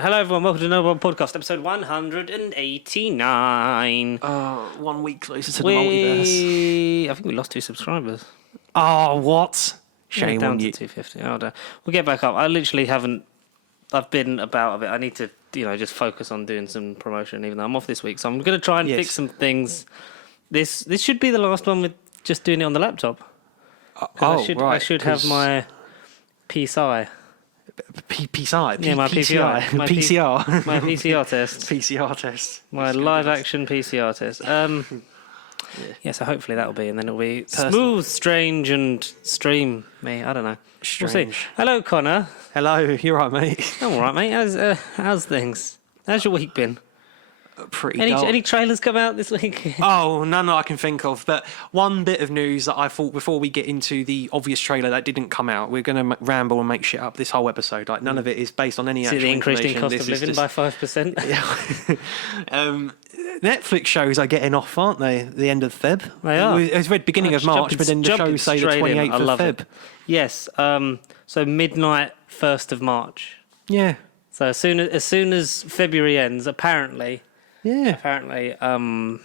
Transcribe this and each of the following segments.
Hello, everyone. Welcome to No One Podcast, episode 189. 1 week closer to the multiverse. I think we lost 2 subscribers. Oh, what? Shame down on to you. 250. We'll get back up. I literally haven't. I've been about a bit. I need to, just focus on doing some promotion, even though I'm off this week. So I'm going to try and fix some things. This should be the last one with just doing it on the laptop. I should have my PSI. PSI? Yeah, my PCI. My PCR. My PCR test. PCR test. My live-action PCR test. Yeah, so hopefully that'll be, and then it'll be smooth, strange, and stream me. I don't know. Strange. We'll see. Hello, Connor. Hello, you're right, mate. I'm all right, mate. How's things? How's your week been? Pretty dull. Any trailers come out this week? Oh, none that I can think of. But one bit of news that I thought before we get into the obvious trailer that didn't come out, we're going to ramble and make shit up this whole episode. Like none of it is based on any actual information. The increasing cost of living by 5%. Yeah. Netflix shows are getting off, aren't they? The end of Feb. They are. It's read beginning of March, but then the shows say the 28th of Feb. It. Yes. So midnight 1st of March. Yeah. So as soon as February ends, apparently. Yeah. Apparently, all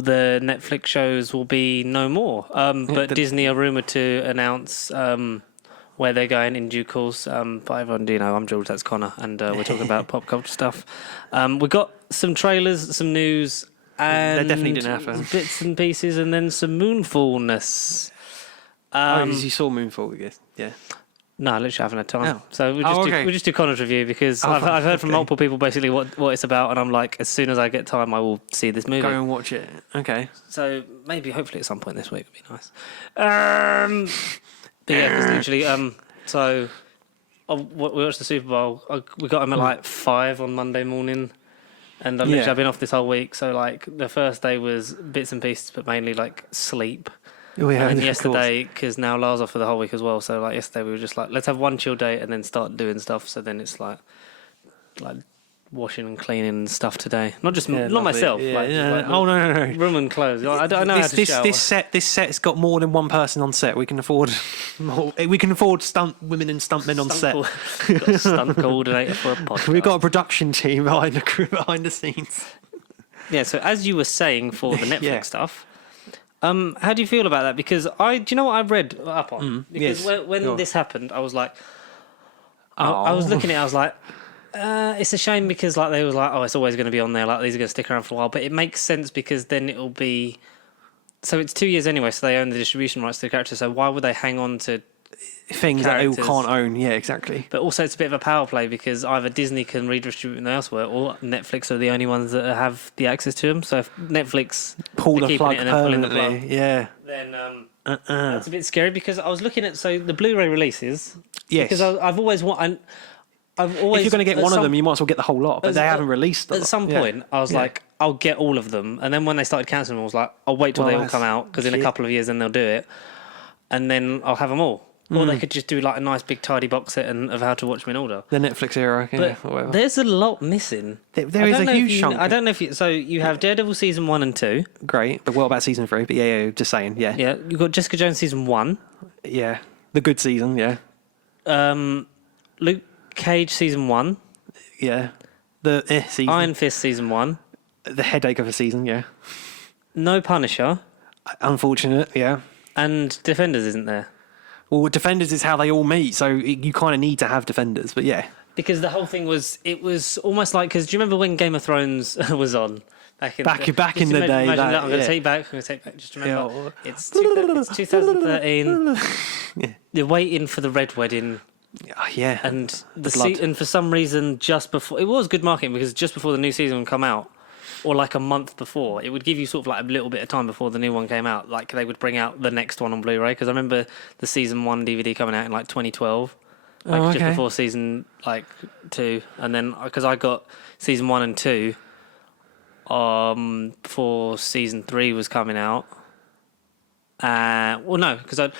the Netflix shows will be no more. But Disney are rumoured to announce where they're going in due course. But everyone do know I'm George, that's Connor, and we're talking about pop culture stuff. We got some trailers, some news, and they definitely didn't happen. Bits and pieces, and then some Moonfallness. You saw Moonfall, I guess. Yeah. No, I literally haven't had time. Oh. So we'll just do Connor's review because I've heard from multiple people basically what it's about, and I'm like, as soon as I get time, I will see this movie. Go and watch it. Okay. So hopefully at some point this week would be nice. But yeah, because literally, so we watched the Super Bowl. We got him at like 5 on Monday morning, and I've been off this whole week. So like the first day was bits and pieces, but mainly like sleep. And yesterday, because now Lars off for the whole week as well, so like yesterday we were just like, let's have one chill day and then start doing stuff. So then it's like washing and cleaning and stuff today. Not myself. Yeah. Oh no. Room and clothes. I don't know how to shower. This set's got more than one person on set. We can afford stunt women and stunt men on set. Got a stunt coordinator for a podcast. We've got a production team behind the scenes. Yeah. So as you were saying for the Netflix stuff. How do you feel about that? Because do you know what I read up on? Because when this happened, I was like, I was looking at it, I was like, it's a shame because like they was like, oh, it's always going to be on there, like these are going to stick around for a while. But it makes sense because then it'll be, so it's 2 years anyway, so they own the distribution rights to the character. So why would they hang on to things characters that they can't own? Yeah, exactly. But also it's a bit of a power play because either Disney can redistribute them elsewhere or Netflix are the only ones that have the access to them. So if Netflix pull the plug permanently, then that's a bit scary because I was looking at the Blu-ray releases. Yes, because I've always if you're going to get one of them, you might as well get the whole lot. But they haven't released them. At some point, I was like, I'll get all of them, and then when they started cancelling them, I was like, I'll wait till they all come out because in a couple of years, then they'll do it, and then I'll have them all. Or they could just do like a nice big tidy box set of how to watch them in order. The Netflix era, but there's a lot missing. There is a huge chunk. I don't know if you... So you have Daredevil season 1 and 2. Great, but what about season 3? But just saying, yeah. Yeah, you've got Jessica Jones season 1. Yeah, the good season, yeah. Luke Cage season 1. Yeah. The season. Iron Fist season 1. The headache of a season, yeah. No Punisher. Unfortunate, yeah. And Defenders isn't there. Well, Defenders is how they all meet, so you kind of need to have Defenders, but yeah. Because the whole thing was almost like, because do you remember when Game of Thrones was on? Back in the day. I'm going to take back. Just remember, it's 2013. They're waiting for the Red Wedding. Yeah. And and for some reason, just before, it was good marketing because just before the new season would come out, or like a month before, it would give you sort of like a little bit of time before the new one came out. Like they would bring out the next one on Blu-ray because I remember the season 1 DVD coming out in like 2012, just before season 2, and then because I got season 1 and 2 before season 3 was coming out. Because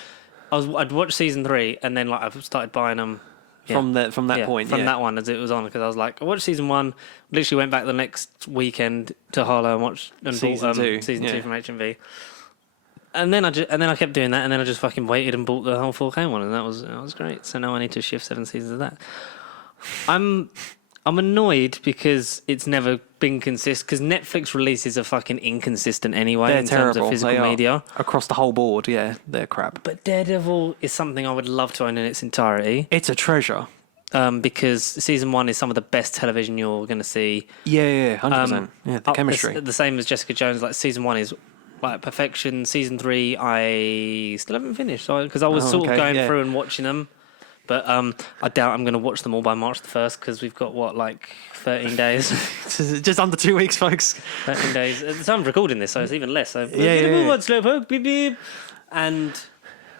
I'd watched season 3 and then like I've started buying them. From that point, from that one as it was on, because I was like, I watched season 1, literally went back the next weekend to Harlow and watched season 2 from HMV, and then I kept doing that, and then I just fucking waited and bought the whole 4K one, and that was great. So now I need to shift 7 seasons of that. I'm annoyed because it's never been consistent. Because Netflix releases are fucking inconsistent anyway They're in terrible. terms of physical media. Across the whole board, yeah, they're crap. But Daredevil is something I would love to own in its entirety. It's a treasure. Because season 1 is some of the best television you're going to see. Yeah, 100%. Yeah, the chemistry. The same as Jessica Jones. Like season 1 is like perfection. Season 3, I still haven't finished because I was sort of going through and watching them. But I doubt I'm going to watch them all by March the 1st because we've got, 13 days? Just under 2 weeks, folks. 13 days. At the time of recording this, so it's even less. So Yeah. And...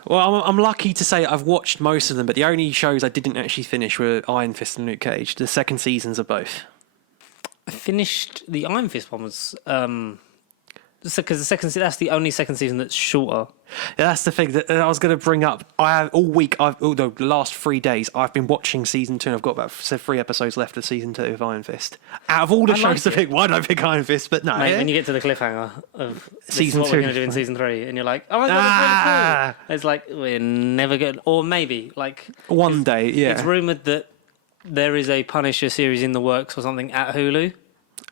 Well, I'm lucky to say I've watched most of them, but the only shows I didn't actually finish were Iron Fist and Luke Cage. The second seasons of both. I finished the Iron Fist one was... because that's the only second season that's shorter. Yeah, that's the thing that I was going to bring up. The last 3 days, I've been watching season 2. And I've got about 3 episodes left of season 2 of Iron Fist. Out of all the shows to pick, why don't I pick Iron Fist? But no, mate, when you get to the cliffhanger of season 2, what we're going to do in season 3, and you're like, oh my god, that's really cool. It's like we're never good, or maybe one day. Yeah, it's rumored that there is a Punisher series in the works or something at Hulu.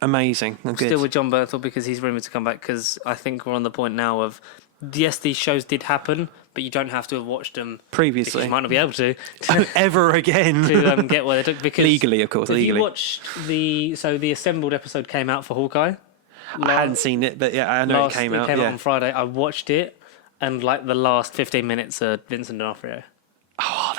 Amazing. Still with John Berthel because he's rumoured to come back because I think we're on the point now of, yes, these shows did happen, but you don't have to have watched them previously. You might not be able to ever again to get where they took because legally, of course. Legally, you watched the assembled episode came out for Hawkeye. I hadn't seen it, but yeah, I know it came out. It came out on Friday. I watched it, and the last 15 minutes are Vincent D'Onofrio. Oh,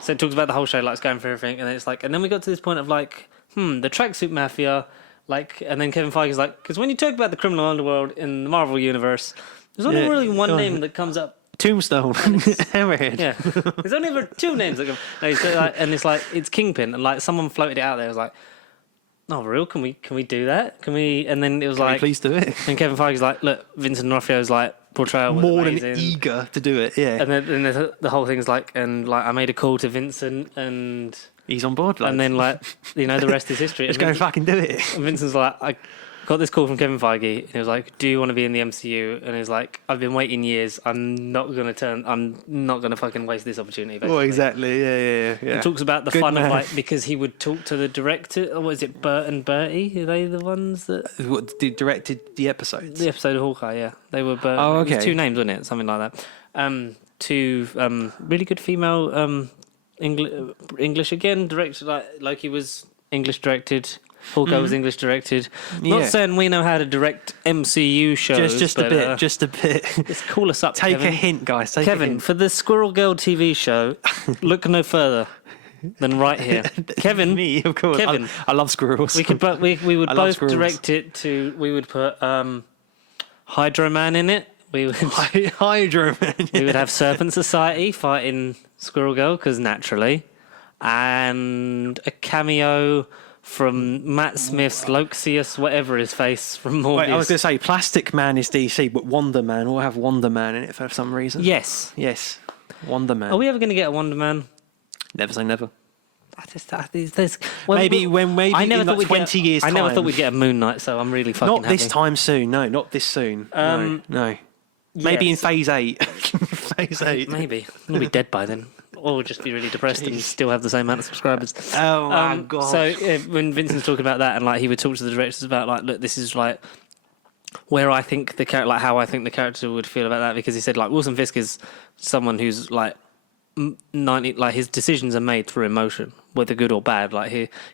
so it talks about the whole show, it's going through everything, and then it's and then we got to this point of the tracksuit mafia. And then Kevin Feige's because when you talk about the criminal underworld in the Marvel universe, there's only really one name that comes up. Tombstone. Hammerhead. Yeah. There's only ever 2 names that come. And it's Kingpin, and someone floated it out there. It was oh, real? Can we do that? Can we? And then it was please do it. And Kevin Feige's look, Vincent D'Onofrio's portrayal was more amazing. than eager to do it. Yeah. And then the whole thing's I made a call to Vincent and. He's on board, and then the rest is history. Let's go fucking do it. And Vincent's I got this call from Kevin Feige, and he was do you want to be in the MCU? And he's I've been waiting years. I'm not gonna fucking waste this opportunity. Basically. Well, exactly. Yeah. He talks about the fun of because he would talk to the director. What is it, Bert and Bertie? Are they the ones that directed the episodes? The episode of Hawkeye, yeah. They were Bert. Oh, okay. It was 2 names, wasn't it? Something like that. 2 really good female. English again, directed Loki was English directed, Hawkeye was English directed. Not saying we know how to direct MCU shows, just a bit. Just call us up. Take Kevin. a hint, guys. Kevin, for the Squirrel Girl TV show, look no further than right here. Kevin, me of course. Kevin, I love squirrels. We would both direct it to. We would put Hydro Man in it. We would Hydro Man. Yeah. We would have Serpent Society fighting Squirrel Girl because naturally, and a cameo from Matt Smith's Loxius, whatever his face from Morbius. Wait, I was going to say Plastic Man is DC, but Wonder Man will have Wonder Man in it for some reason. Yes, Wonder Man. Are we ever going to get a Wonder Man? Never say never. Maybe I never thought 20 years. I never thought we'd get a Moon Knight, so I'm really fucking happy. Not this time soon. No, not this soon. No. Maybe in phase 8. Phase 8. Maybe. We'll be dead by then. Or we'll just be really depressed and still have the same amount of subscribers. Oh, my God. So when Vincent's talking about that and he would talk to the directors about look, this is where I think the character, how I think the character would feel about that, because he said Wilson Fisk is someone who's 90, his decisions are made through emotion, whether good or bad.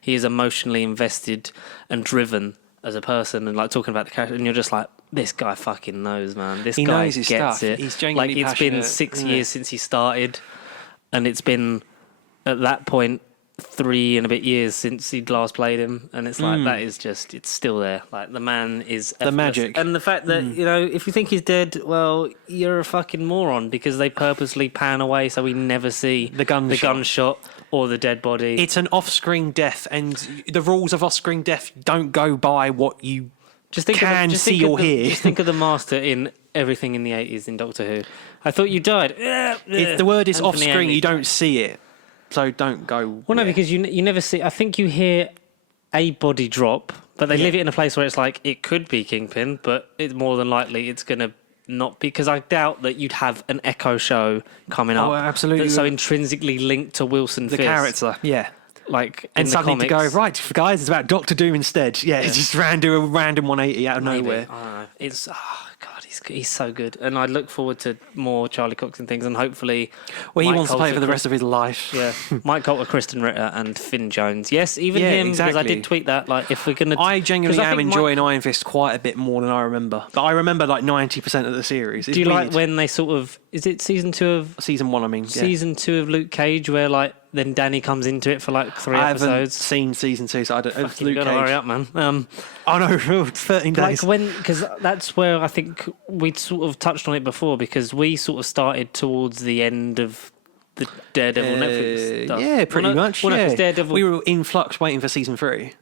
He is emotionally invested and driven as a person, and talking about the character, and you're just this guy fucking knows, man. This guy knows his gets stuff. it. He's genuinely it's passionate, been 6 years since he started, and it's been at that point 3 and a bit years since he'd last played him, and it's that is just, it's still there. The man is effortless. The magic. And the fact that if you think he's dead, well, you're a fucking moron, because they purposely pan away so we never see the gunshot or the dead body. It's an off-screen death, and the rules of off-screen death don't go by what you Just think of the Master in everything in the 80s in Doctor Who. I thought you died. If the word is off-screen, you don't see it. So don't go... Well, no, because you never see... I think you hear a body drop, but they leave it in a place where it's it could be Kingpin, but it's more than likely it's going to not be, because I doubt that you'd have an Echo show coming up. Oh, absolutely. That's so intrinsically linked to Wilson Fisk. The character, yeah. like And in suddenly the to go, comics. right, guys, it's about Doctor Doom instead. Yeah, it's just do a random 180 out of Maybe. nowhere. I don't know. It's God, he's so good, and I look forward to more Charlie Cox and things, and hopefully. Well, he Mike wants to play Coulter, for the rest of his life. Yeah, Mike Coulter, Kristen Ritter, and Finn Jones. Yes, even Yeah, him, because I exactly. did tweet that. Like, if we're gonna, I genuinely 'cause I am think enjoying Iron Fist quite a bit more than I remember. But I remember like 90% of the series. It's do you weird. like when they sort of? Is it season 2 of Season 1, I mean. Yeah. season 2 of Luke Cage, where like then Danny comes into it for like 3 I haven't episodes? seen season 2, so I don't. It's Fucking Luke gotta Cage. hurry up, man. Oh no, 13 days. Like because that's where I think we'd sort of touched on it before, because we sort of started towards the end of the Daredevil Netflix stuff. Yeah, pretty much. Well, no, yeah. 'cause Daredevil. We were in flux waiting for season 3.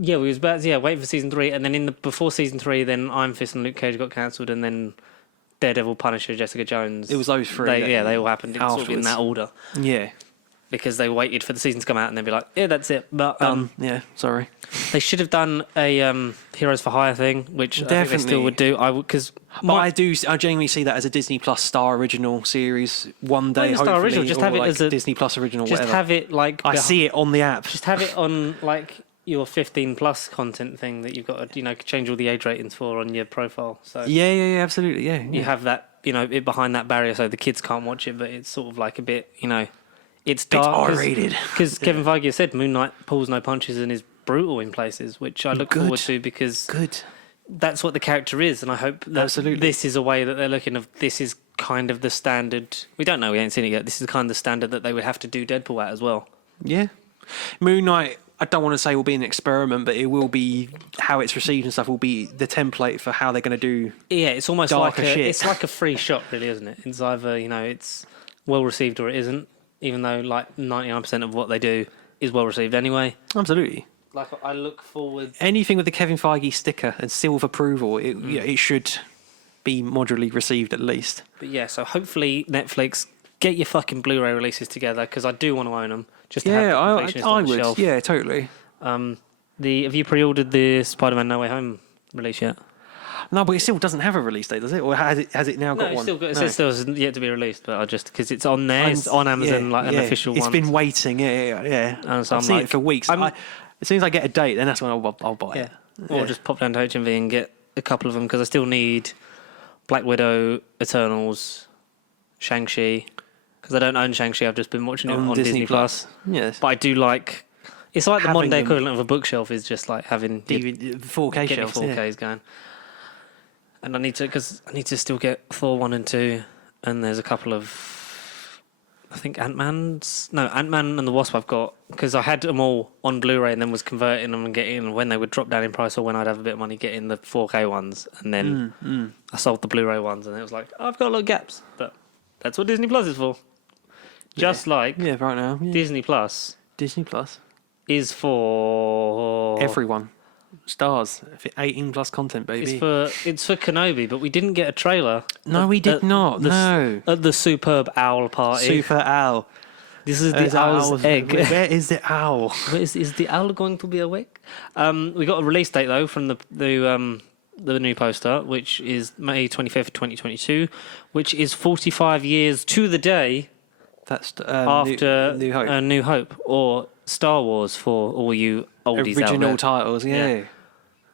Yeah, we was about waiting for season 3, and then before season 3, then Iron Fist and Luke Cage got cancelled, and then Daredevil, Punisher, Jessica Jones. It was those 3. They all happened in, sort of in afterwards. that order, Yeah. because they waited for the season to come out and then be like, yeah, that's it. But Yeah, sorry. they should have done a Heroes for Hire thing, which I think they Definitely. still would do. I would, because But I genuinely see that as a Disney Plus Star original series one day. Not even Star hopefully, original, just or have it like as a Disney Plus original. just whatever. have it like I see it on the app. Just have it on like your 15 plus content thing that you've got to change all the age ratings for on your profile. So Yeah, absolutely. Yeah, you have that it behind that barrier, so the kids can't watch it, but it's sort of like a bit it's dark. It's R-rated. Because Kevin Feige said Moon Knight pulls no punches and is brutal in places, which I look forward to, because Good. that's what the character is, and I hope that Absolutely. this is a way that they're looking of. This is kind of the standard. We don't know. We ain't seen it yet. This is kind of the standard that they would have to do Deadpool at as well. Yeah. Moon Knight, I don't want to say will be an experiment, but it will be how it's received and stuff will be the template for how they're going to do. Yeah, it's almost Darker like shit. it's like a free shot, really, isn't it? It's either it's well received or it isn't. Even though like 99% of what they do is well received anyway. Absolutely. Like I look forward. Anything with the Kevin Feige sticker and seal of approval, it should be moderately received at least. But yeah, so hopefully Netflix, get your fucking Blu-ray releases together, because I do want to own them. Just to have the completionist I on the would. shelf. Yeah, totally. Have you pre-ordered the Spider-Man No Way Home release yet? No, but it still doesn't have a release date, does it? Or has it now got No, one? it still isn't yet to be released, but I just because it's on there, it's on Amazon, like an official one. It's been waiting, yeah. And so I've I'm seen like- it for weeks. As soon as I get a date, then that's when I'll buy it. Or just pop down to HMV and get a couple of them, because I still need Black Widow, Eternals, Shang-Chi, because I don't own Shang-Chi. I've just been watching it on Disney Plus. Yes. But I do like. It's like the Having modern day them. equivalent of a bookshelf is just like having DVD, 4K get shelves. your Yeah. 4Ks going. And I need to still get Thor 1 and 2, and there's a couple of, I think Ant-Man and the Wasp I've got, because I had them all on Blu-ray and then was converting them and getting, when they would drop down in price or when I'd have a bit of money, getting the 4K ones, and then I sold the Blu-ray ones, and it was like, I've got a lot of gaps, but that's what Disney Plus is for. Just like Yeah, right now. Yeah. Disney Plus Disney Plus. is for Everyone. Stars. 18 plus content, baby. It's for Kenobi, but we didn't get a trailer. No, we did not. No. At the Superb Owl Party. Super Owl. This is the owl's egg. Where is the owl? Is the owl going to be awake? We got a release date though from the new poster, which is May 25th, 2022, which is 45 years to the day That's after New Hope. New Hope, or Star Wars for all you oldies out Original there. titles, yeah.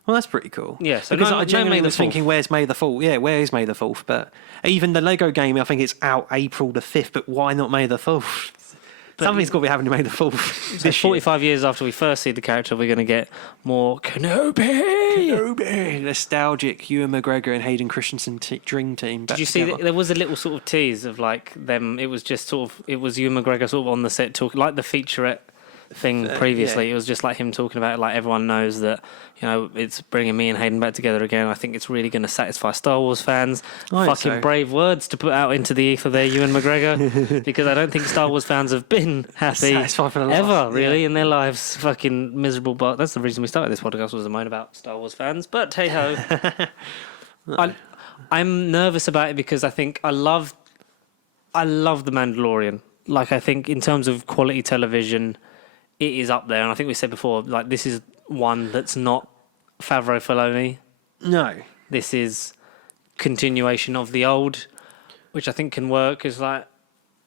Well, that's pretty cool. Yeah, so because no- I no genuinely May the was thinking, where's May the 4th? Yeah, where is May the 4th? But even the Lego game, I think it's out April the 5th, but why not May the 4th? Something's got to be happening May the 4th. So 45 years after we first see the character, we're going to get more Kenobi. Nostalgic Ewan McGregor and Hayden Christensen dream team. Did you see that there was a little sort of tease of like them? It was just sort of, it was Ewan McGregor sort of on the set talking like the featurette thing previously. yeah. It was just like him talking about it, like everyone knows that it's bringing me and Hayden back together again. I think it's really going to satisfy Star Wars fans. I think Fucking so. brave words to put out into the ether there, Ewan McGregor, because I don't think Star Wars fans have been happy Satisfied for the ever laugh, really in their lives. Fucking miserable. But that's the reason we started this podcast, was a moan about Star Wars fans. But hey ho. I'm nervous about it because I think I love The Mandalorian. Like, I think in terms of quality television, it is up there. And I think we said before, like, this is one that's not Favreau Filoni. No. This is continuation of the old, which I think can work. Is like,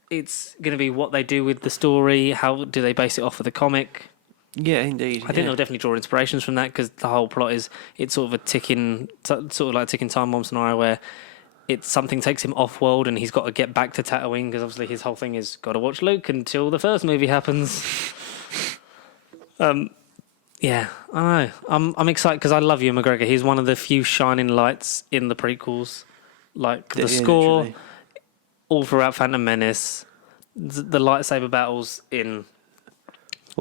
it's going to be what they do with the story. How do they base it off of the comic? Yeah, indeed. I think they'll definitely draw inspirations from that because the whole plot is it's sort of a ticking time bomb scenario where something takes him off world and he's got to get back to Tatooine because obviously his whole thing is got to watch Luke until the first movie happens. Yeah, I know. I'm excited because I love Ewan McGregor. He's one of the few shining lights in the prequels, like the score, literally. all throughout Phantom Menace, the lightsaber battles in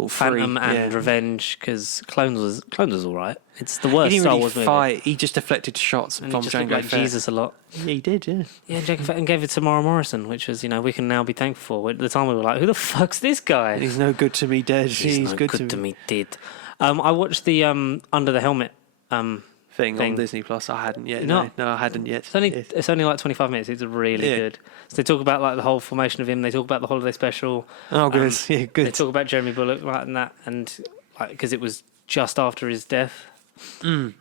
Phantom and Revenge, because Clones was all right. It's the worst Star Wars movie. Fight. He just deflected shots And from he just Jango looked like Fett. Jesus a lot. Yeah, he did, yeah. Yeah, Jango Fett, and gave it to Mara Morrison, which was, we can now be thankful for. At the time we were like, who the fuck's this guy? He's no good to me dead. He's no good to me dead. I watched the Under the Helmet thing on Disney Plus. I hadn't yet. No, I hadn't yet. It's only like 25 minutes. It's really good. So they talk about like the whole formation of him. They talk about the holiday special. Oh, good. Yeah, good. They talk about Jeremy Bullock and that, and like because it was just after his death. Right.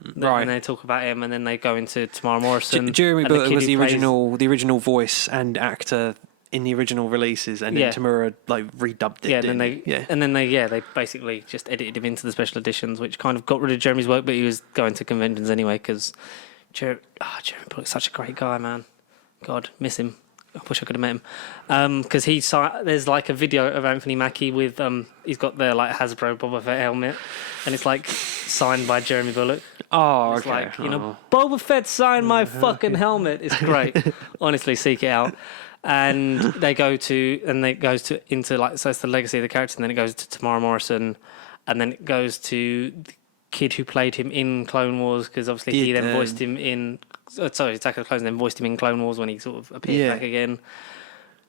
And they talk about him, and then they go into Tamara Morrison. Jeremy Bullock was the original voice and actor in the original releases, and then Tamura like redubbed it. Yeah, and then they basically just edited him into the special editions, which kind of got rid of Jeremy's work, but he was going to conventions anyway because Jeremy Bullock's such a great guy, man. God, miss him. I wish I could have met him because there's like a video of Anthony Mackie with he's got the like Hasbro Boba Fett helmet, and it's like signed by Jeremy Bullock. Oh, it's okay. like Boba Fett signed my fucking helmet. It's great. Honestly, seek it out. And they go to, and it goes into like, so it's the legacy of the character, and then it goes to Tamara Morrison, and then it goes to the kid who played him in Clone Wars, because obviously he then voiced him in, Attack of the Clones, and then voiced him in Clone Wars when he sort of appeared back again.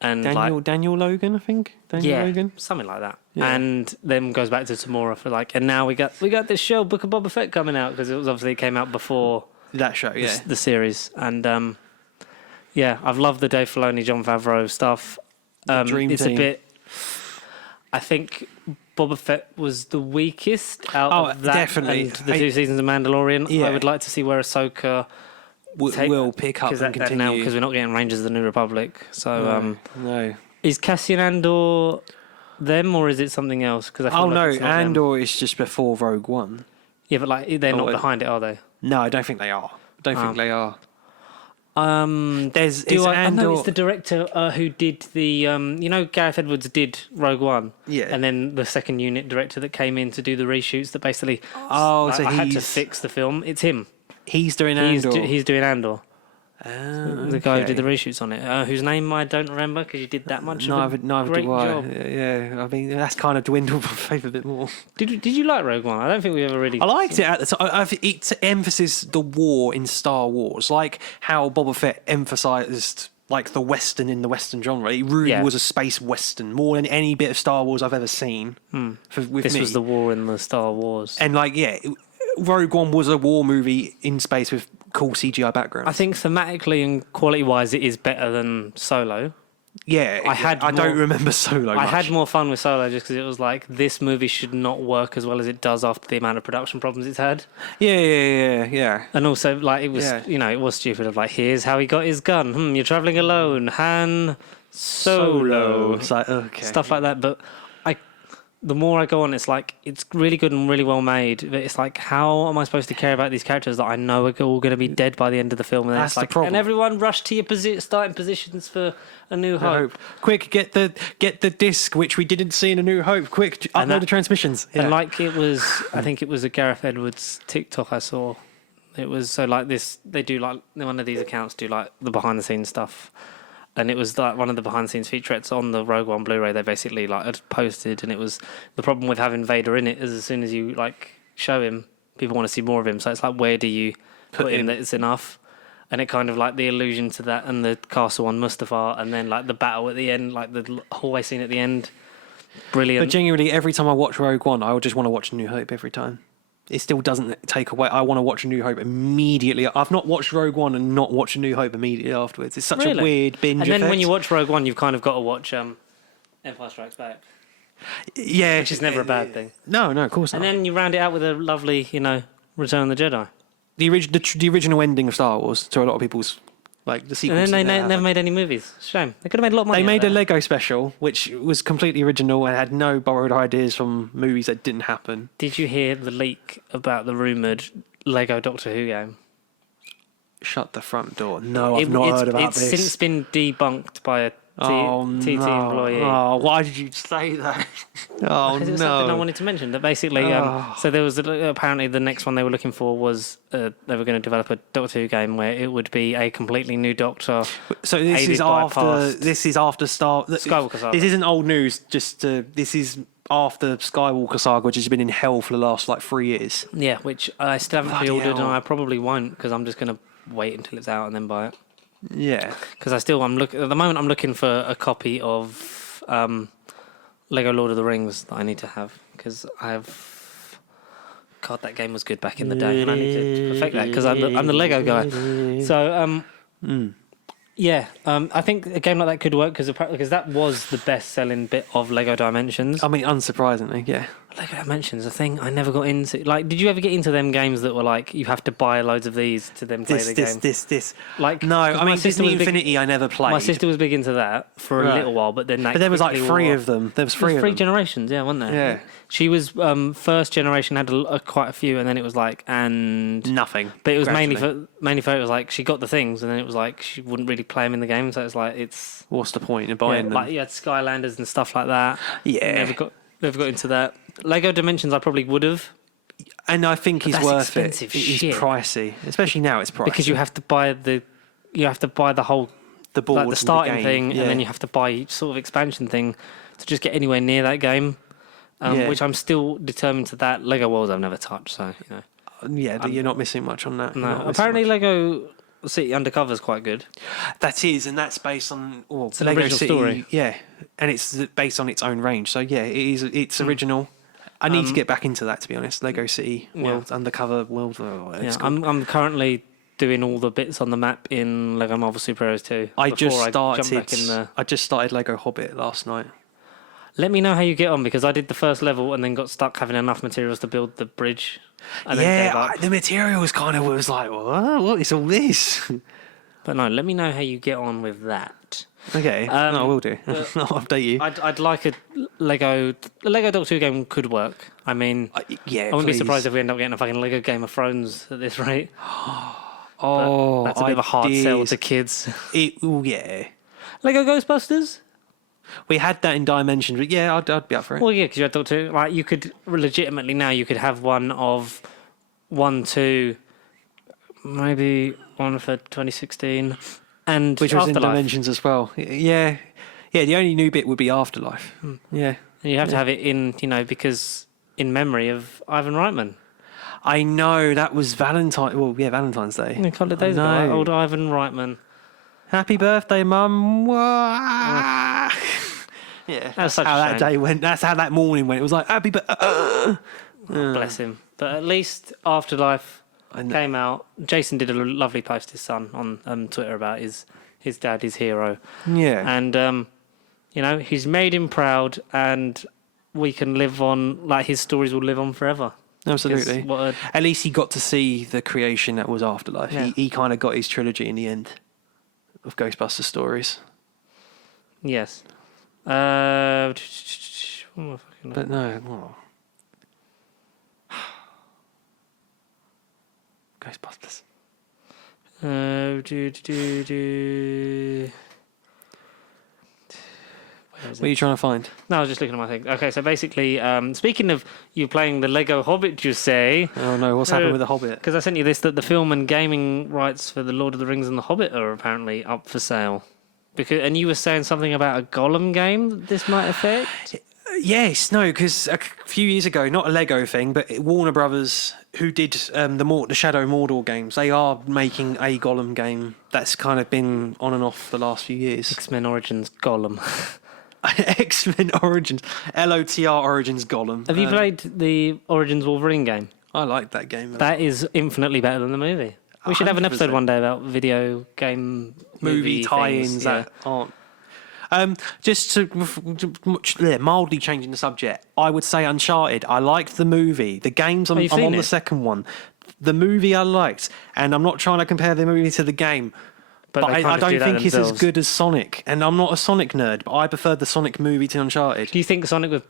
And Daniel Logan, I think. Logan? Something like that. Yeah. And then goes back to Tamora for like, and now we got this show, Book of Boba Fett, coming out, because it came out before that show, the series, and yeah, I've loved the Dave Filoni, Jon Favreau stuff. It's team. A bit. I think Boba Fett was the weakest out of that definitely. And the 2 seasons of Mandalorian. Yeah. I would like to see where Ahsoka will pick up and continue now, because we're not getting Rangers of the New Republic. So no. Is Cassian Andor them, or is it something else? Because Andor is just before Rogue One. Yeah, but like they're not behind it, are they? No, I don't think they are. I know it's the director who did the Gareth Edwards did Rogue One, and then the second unit director that came in to do the reshoots that basically I had to fix the film. It's him. He's doing Andor. He's doing Andor. The guy who did the reshoots on it, whose name I don't remember because you did that much. Neither do I. Job. Yeah, I mean that's kind of dwindled my favour a bit more. Did you like Rogue One? I don't think we ever really. I liked it at the time. It emphasizes the war in Star Wars, like how Boba Fett emphasised like the Western in the Western genre. It really was a space Western more than any bit of Star Wars I've ever seen. This was the war in the Star Wars, and Rogue One was a war movie in space with cool CGI backgrounds. I think thematically and quality-wise, it is better than Solo. Yeah, I don't remember Solo much. I had more fun with Solo just because it was like, this movie should not work as well as it does after the amount of production problems it's had. Yeah. And also, like, it was, it was stupid of like, here's how he got his gun. You're travelling alone. Han Solo. It's like, okay. Stuff like that, but the more I go on, it's like, it's really good and really well made. But it's like, how am I supposed to care about these characters that I know are all going to be dead by the end of the film? And that's it's like, the problem. And everyone rush to your starting positions for A New Hope. Quick, get the disc, which we didn't see in A New Hope. Quick, upload the transmissions. Yeah. And like it was, I think it was a Gareth Edwards TikTok I saw. It was so like this. They do like one of these accounts do like the behind the scenes stuff. And it was like one of the behind-the-scenes featurettes on the Rogue One Blu-ray. They basically like had posted, and it was the problem with having Vader in it is as soon as you like show him, people want to see more of him. So it's like, where do you put in that it's enough? And it kind of like the allusion to that, and the castle on Mustafar, and then like the battle at the end, like the hallway scene at the end, brilliant. But genuinely, every time I watch Rogue One, I would just want to watch A New Hope every time. It still doesn't take away. I want to watch A New Hope immediately. I've not watched Rogue One and not watched A New Hope immediately afterwards. It's such a weird binge And then effect. when you watch Rogue One, you've kind of got to watch Empire Strikes Back. Yeah. Which is never a bad thing. No, of course not. And then you round it out with a lovely, Return of the Jedi. The original ending of Star Wars, to a lot of people's like the sequel. And then they never made any movies. Shame. They could have made a lot of money. They made out a of that. Lego special, which was completely original and had no borrowed ideas from movies that didn't happen. Did you hear the leak about the rumoured Lego Doctor Who game? Shut the front door. No, I've not heard about this. It's since been debunked by a TT employee. Oh, why did you say that? Oh, Because it was no. something I wanted to mention. That basically, so there was apparently the next one they were looking for was they were going to develop a Doctor Who game where it would be a completely new Doctor. So this aided is by after. past This is after Skywalker Saga. This isn't old news. This is after Skywalker Saga, which has been in hell for the last 3 years. Yeah, which I still haven't Bloody pre-ordered, hell. and I probably won't because I'm just going to wait until it's out and then buy it. Yeah. Because at the moment I'm looking for a copy of Lego Lord of the Rings that I need to have because God, that game was good back in the day, and I need to perfect that because I'm the Lego guy. So yeah, I think a game like that could work because that was the best-selling bit of Lego Dimensions. I mean, unsurprisingly, yeah. Lego Dimensions, a thing I never got into. Like, did you ever get into them games that were like you have to buy loads of these to then play the game? This. Like, No, I mean, Disney Infinity I never played. My sister was big into that for a little while, but then that. But there was like quickly three wore of off. them. There was There three was of three them. generations, yeah, wasn't there? Yeah. She was first generation had quite a few, and then it was like Nothing. But it was gradually. mainly for it was like she got the things, and then it was like she wouldn't really play them in the game, so it's like it's What's the point of buying them? like you had Skylanders and stuff like that. Yeah. Never got into that. Lego Dimensions, I probably would have And I think he's that's worth it. expensive He's shit. pricey, especially now. It's pricey because you have to buy the whole the board, like the starting and the thing, game. and then you have to buy each sort of expansion thing to just get anywhere near that game. Yeah. Which I'm still determined to that. Lego Worlds I've never touched, so you know. Yeah, you're not missing much on that. You're No, not missing apparently much. Lego City Undercover is quite good. That is, and that's based on It's an Lego original City. story. Yeah, and it's based on its own range. So yeah, it is. It's original. I need to get back into that, to be honest. Lego City World Undercover World. Yeah, I'm currently doing all the bits on the map in Lego Marvel Super Heroes 2. I just jump started. back in the... I just started Lego Hobbit last night. Let me know how you get on because I did the first level and then got stuck having enough materials to build the bridge. And then gave up. The materials kind of was like, what is all this? But no, let me know how you get on with that. Okay, no, I will do. I'll update you. I'd like a Lego Doctor Who game could work. I mean, Yeah, I wouldn't be please. surprised if we end up getting a fucking Lego Game of Thrones at this rate. Oh, That's a bit of a hard sell to kids. Yeah. Lego Ghostbusters? We had that in Dimensions, but yeah, I'd be up for it. Well, yeah, because you had Doctor Who. Like, you could legitimately now you could have one of 1, 2, maybe one for 2016, and Which was in Afterlife. Dimensions as well. Yeah. Yeah, the only new bit would be Afterlife. Yeah. And you have to have it in, because in memory of Ivan Reitman. I know, that was Valentine's Day. A couple of days ago, know. old Ivan Reitman. Happy birthday, Mum. Wah. Yeah, that's such how a that shame. day went. That's how that morning went. It was like, happy birthday. Bless him. But at least Afterlife know. came out. Jason did a lovely post, his son, on Twitter about his dad, his hero. Yeah. And, he's made him proud, and we can live on, like, his stories will live on forever. Absolutely. What At least he got to see the creation that was Afterlife. Yeah. He kind of got his trilogy in the end of Ghostbuster stories. yes. But no. Ghostbusters. What are you trying to find? No, I was just looking at my thing. Okay, so basically, speaking of you playing the Lego Hobbit, you say, Oh no, what's happened with the Hobbit? because I sent you this, that the film and gaming rights for the Lord of the Rings and the Hobbit are apparently up for sale. And you were saying something about a Gollum game that this might affect? Yes, no, because a few years ago, not a Lego thing, but Warner Brothers, who did the Shadow Mordor games, they are making a Gollum game that's kind of been on and off the last few years. X-Men Origins Gollum. X-Men Origins, LOTR Origins Gollum. Have you played the Origins Wolverine game? I like that game. That is infinitely better than the movie. We should have an episode 100%. one day about video game movie tie-ins things, that aren't. Just to mildly changing the subject, I would say Uncharted. I liked the movie. The games, I'm you've on seen the it? second one. The movie I liked, and I'm not trying to compare the movie to the game, but But they I kind of don't do that think it's as themselves. good as Sonic. And I'm not a Sonic nerd, but I prefer the Sonic movie to Uncharted. Do you think Sonic was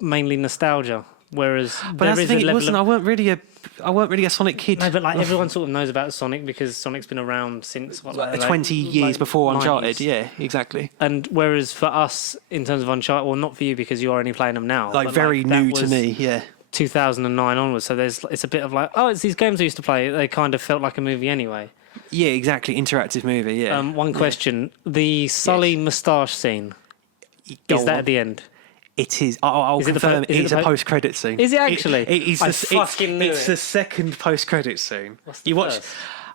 mainly nostalgia, whereas But there that's the is thing. a It level wasn't. of... I weren't really a Sonic kid. No, but like everyone sort of knows about Sonic because Sonic's been around since what, like 20 years before 90s. Uncharted. Yeah, exactly. And whereas for us, in terms of Uncharted, well, not for you because you're only playing them now. Like but, very that new to was me. Yeah. 2009 onwards. So it's a bit of like, oh, it's these games I used to play. They kind of felt like a movie anyway. Yeah, exactly. Interactive movie. Yeah. One question: the Sully moustache scene, is that at the end? It is. I'll confirm. It's a post-credit scene. Is it actually? It's the second post-credit scene. What's the You watch. first?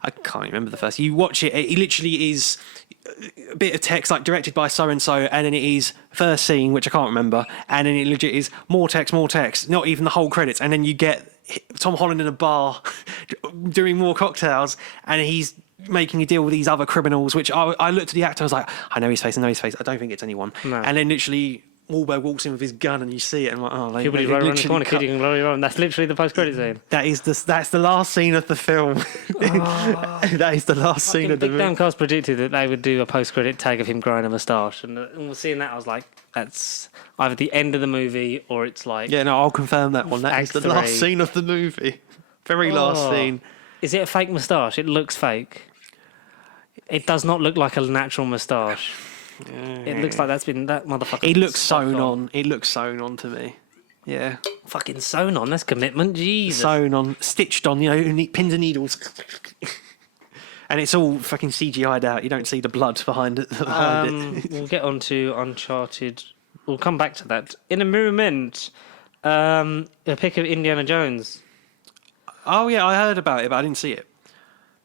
I can't remember the first. You watch it. It literally is a bit of text, like directed by so and so, and then it is first scene, which I can't remember, and then it legit is more text. Not even the whole credits, and then you get Tom Holland in a bar doing more cocktails, and he's making a deal with these other criminals. Which I looked at the actor, I was like, I know his face. I don't think it's anyone. No. And then literally Wahlberg walks in with his gun, and you see it, and I'm like, oh, like, Everybody's right around the corner, kidding glory around. That's literally the post-credit scene. that's the last scene of the film. That is the last scene of the Big movie. Downcast predicted that they would do a post-credit tag of him growing a moustache, and seeing that, I was like, that's either the end of the movie or it's like... Yeah, no, I'll confirm that one. That is Act the three. last scene of the movie. Very last scene. Is it a fake moustache? It looks fake. It does not look like a natural moustache. It looks like that motherfucker. It looks sewn on. It looks sewn on to me. Yeah. Fucking sewn on. That's commitment. Jesus. Sewn on, stitched on, pins and needles. And it's all fucking CGI'd out. You don't see the blood behind it. We'll get on to Uncharted. We'll come back to that in a moment. A pic of Indiana Jones. Oh, yeah, I heard about it, but I didn't see it.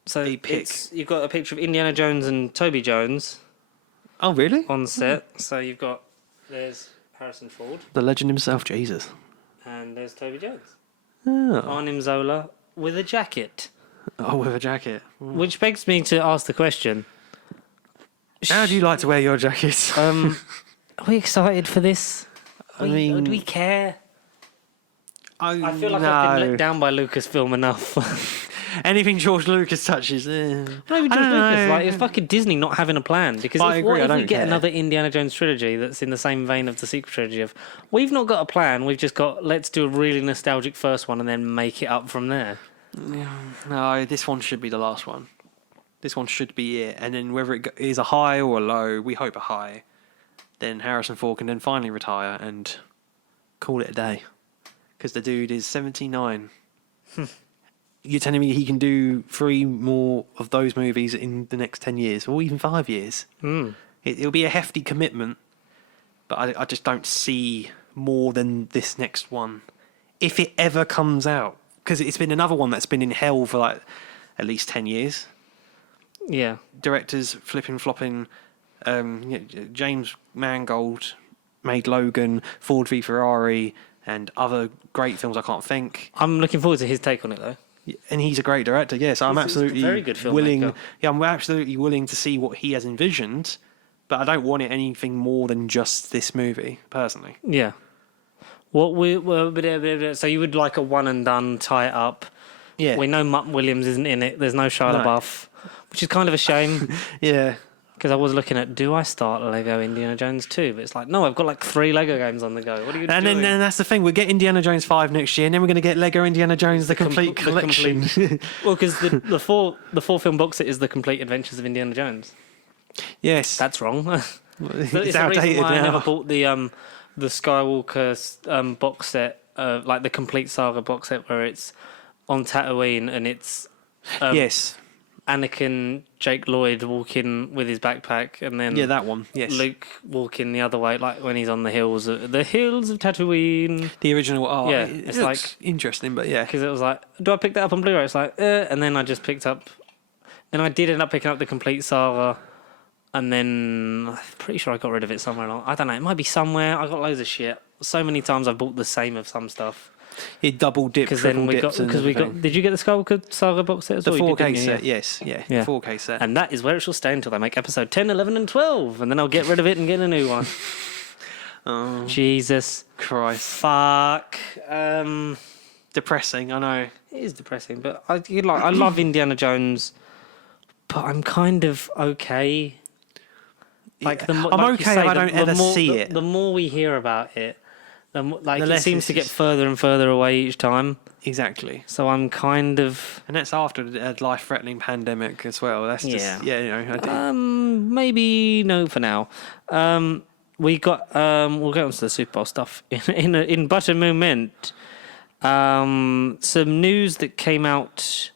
So A pic. you've got a picture of Indiana Jones and Toby Jones Oh, really? on set. So there's Harrison Ford The legend himself, Jesus. and there's Toby Jones. Oh, Arnim Zola with a jacket. with a jacket. Which begs me to ask the question. How do you like to wear your jackets? Are we excited for this? I mean- do we care? I feel like no. I've been let down by Lucasfilm enough. Anything George Lucas touches. No, George I don't Lucas, know. like it's fucking Disney not having a plan. Because I agree, what I if we don't get care. another Indiana Jones trilogy that's in the same vein of the sequel trilogy of we've not got a plan, we've just got let's do a really nostalgic first one and then make it up from there. No, this one should be the last one. This one should be it. And then whether it is a high or a low, we hope a high, then Harrison Ford can then finally retire and call it a day. Because the dude is 79. You're telling me he can do 3 more of those movies in the next 10 years, or even 5 years? It'll be a hefty commitment, but I just don't see more than this next one. If it ever comes out. Because it's been another one that's been in hell for like at least 10 years. Yeah. Directors flipping, flopping. James Mangold made Logan, Ford v Ferrari, and other great films I can't think. I'm looking forward to his take on it though. And he's a great director, yes. I'm He's a absolutely very good filmmaker. willing. Yeah, I'm absolutely willing to see what he has envisioned, but I don't want it anything more than just this movie, personally. Yeah. So you would like a one and done, tie it up. Yeah. We know Mutt Williams isn't in it. There's no Shia No. LaBeouf, which is kind of a shame. Yeah. Because I was looking at, do I start Lego Indiana Jones 2? But it's like, no, I've got like 3 Lego games on the go. What are you And doing? then that's the thing. We'll get Indiana Jones 5 next year, and then we're going to get Lego Indiana Jones, the complete collection. Well, because the four film box set is the complete Adventures of Indiana Jones. Yes. That's wrong. It's the reason outdated why I never now. bought the Skywalker box set, like the complete saga box set, where it's on Tatooine and it's Yes. Anakin, Jake Lloyd walking with his backpack, and then Yeah, that one. Yes. Luke walking the other way, like when he's on the hills of Tatooine. The original art. Yeah, It it's looks like- interesting, but yeah. Because it was like, do I pick that up on Blu-ray? It's like, and then I just picked up, and I did end up picking up the complete saga, and then I'm pretty sure I got rid of it somewhere along. I don't know. It might be somewhere. I got loads of shit. So many times I've bought the same of some stuff. It double dipped, Because then triple we got dipped, and because we got. everything. Did you get the Skywalker saga box set as The well? You did, 4K didn't you? set, Yeah. yes, yeah, Yeah. 4K set. And that is where it shall stay until they make episode 10, 11, and 12, and then I'll get rid of it and get a new one. Oh, Jesus, Christ. fuck. Depressing, I know. It is depressing, but I love Indiana Jones but I'm kind of okay. Like I'm like okay if I don't ever see it. The more we hear about it, the less it seems to get further and further away each time. Exactly. So I'm kind of... And that's after a life-threatening pandemic as well. That's just... Yeah, you know, I do. Maybe no for now. We got... we'll get on to the Super Bowl stuff in but a moment. Some news that came out...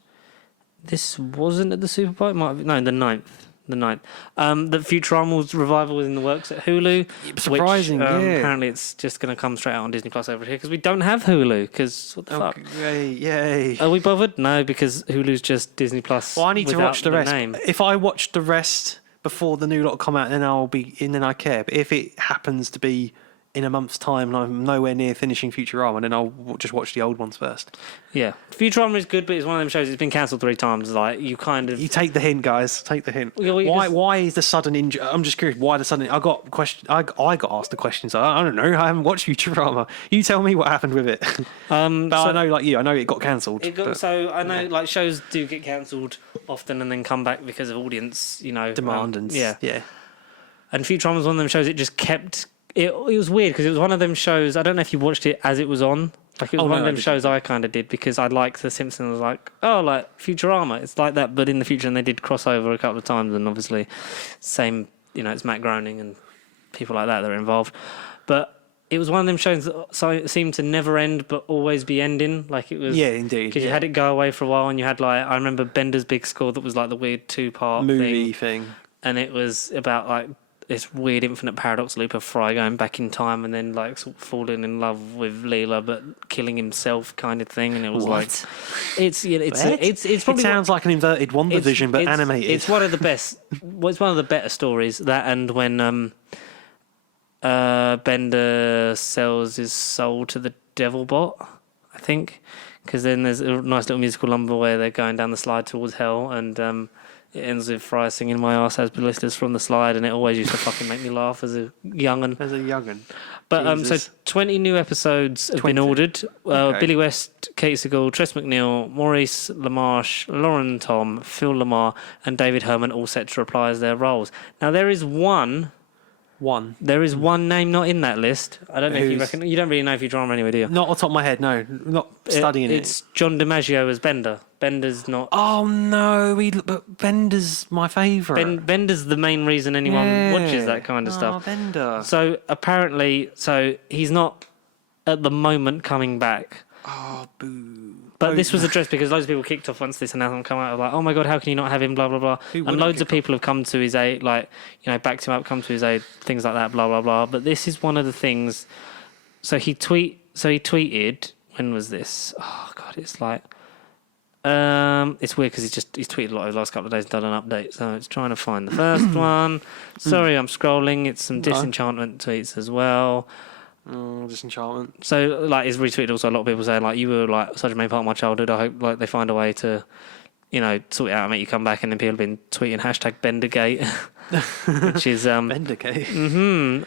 This wasn't at the Super Bowl? It might have been, no, the 9th. The 9th. That Futurama's revival was in the works at Hulu. Surprising, which, yeah. Apparently it's just going to come straight out on Disney Plus over here because we don't have Hulu. Because what the fuck? Yay. Are we bothered? No, because Hulu's just Disney Plus. Well, I need to watch the rest. Name. If I watch the rest before the new lot come out, then I care. But if it happens to be in a month's time and I'm nowhere near finishing Futurama, then I'll just watch the old ones first. Yeah, Futurama is good, but it's one of them shows. It's been cancelled 3 times. Like you take the hint, guys. Take the hint. Why is the sudden injury? I'm just curious. Why the sudden? I got asked the questions. I don't know. I haven't watched Futurama. You tell me what happened with it. But I know, like you, I know it got cancelled. So I know, like shows do get cancelled often and then come back because of audience, demand and yeah. And Futurama was one of them shows. It just kept. It was weird because it was one of them shows. I don't know if you watched it as it was on. Like it was one of them shows I kind of did because I liked The Simpsons. I was like, like Futurama. It's like that, but in the future. And they did crossover a couple of times, and obviously, same. It's Matt Groening and people like that are involved. But it was one of them shows that seemed to never end, but always be ending. Like it was. Yeah, indeed. Because you had it go away for a while, and you had I remember Bender's Big Score that was like the weird 2-part movie thing, and it was about like. This weird infinite paradox loop of Fry going back in time and then like sort of falling in love with Leela but killing himself kind of thing, and it was it's probably it sounds like an inverted WandaVision but animated. It's one of the best. It's one of the better stories. That and when Bender sells his soul to the Devil Bot, I think, because then there's a nice little musical number where they're going down the slide towards hell and. It ends with Fry singing "My Arse Has Ballistas" from the slide, and it always used to fucking make me laugh as a young'un. But so 20 new episodes have been ordered. Okay. Billy West, Kate Siegel, Tress MacNeille, Maurice LaMarche, Lauren Tom, Phil Lamar, and David Herman all set to reprise their roles. Now there is one. There is one name not in that list. I don't know if you reckon. You don't really know Futurama anyway, do you? Not on top of my head, no. Not studying it. It's John DiMaggio as Bender. Bender's not. Oh no, but Bender's my favourite. Bender's the main reason anyone watches that kind of stuff. Bender. So apparently, he's not at the moment coming back. Oh, boo. But this was addressed because loads of people kicked off once this announcement came out of like, oh my god, how can you not have him? Blah blah blah. And loads of people have come to his aid, like backed him up, come to his aid, things like that. Blah blah blah. But this is one of the things. So he tweeted. When was this? Oh god, it's like. It's weird because he's tweeted a lot over the last couple of days and done an update, so it's trying to find the first one. Sorry, I'm scrolling. It's some Disenchantment tweets as well. Disenchantment. So, he's retweeted also a lot of people saying, you were, such a main part of my childhood. I hope, they find a way to, sort it out and make you come back. And then people have been tweeting #Bendergate, which is... Bendergate?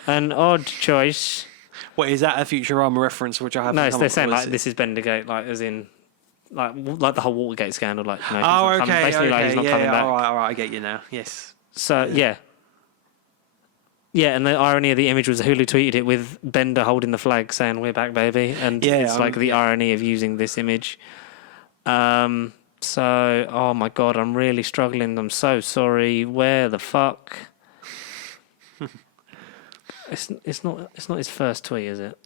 An odd choice. What, is that a Futurama reference, which I haven't No, they're saying, this is Bendergate, as in... Like the whole Watergate scandal, okay. He's not coming back. All right, I get you now. Yes. So yeah, and the irony of the image was Hulu tweeted it with Bender holding the flag, saying "We're back, baby," and it's the irony of using this image. So, oh my god, I'm really struggling. I'm so sorry. Where the fuck? It's not his first tweet, is it?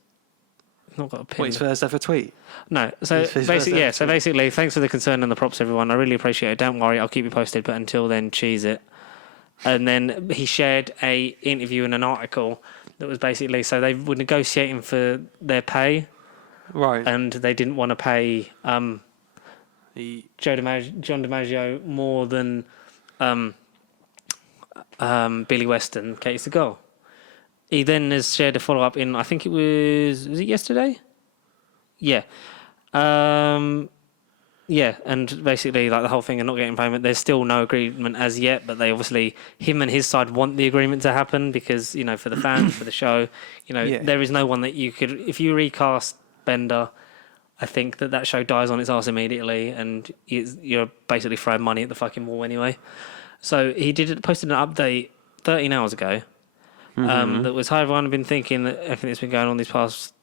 Not got a pin. Wait, his first ever tweet? No. So basically, thanks for the concern and the props, everyone. I really appreciate it. Don't worry, I'll keep you posted. But until then, cheese it. And then he shared a interview and an article that was basically they were negotiating for their pay, right? And they didn't want to pay John DiMaggio more than Billy West and Katie Siegel. He then has shared a follow-up in, I think was it yesterday? Yeah. And basically, the whole thing of not getting payment, there's still no agreement as yet, but they obviously, him and his side want the agreement to happen because, for the fans, for the show, there is no one that you could, if you recast Bender, I think that show dies on its arse immediately and you're basically throwing money at the fucking wall anyway. So he posted an update 13 hours ago that was, hi everyone, I've been thinking that everything that's been going on these past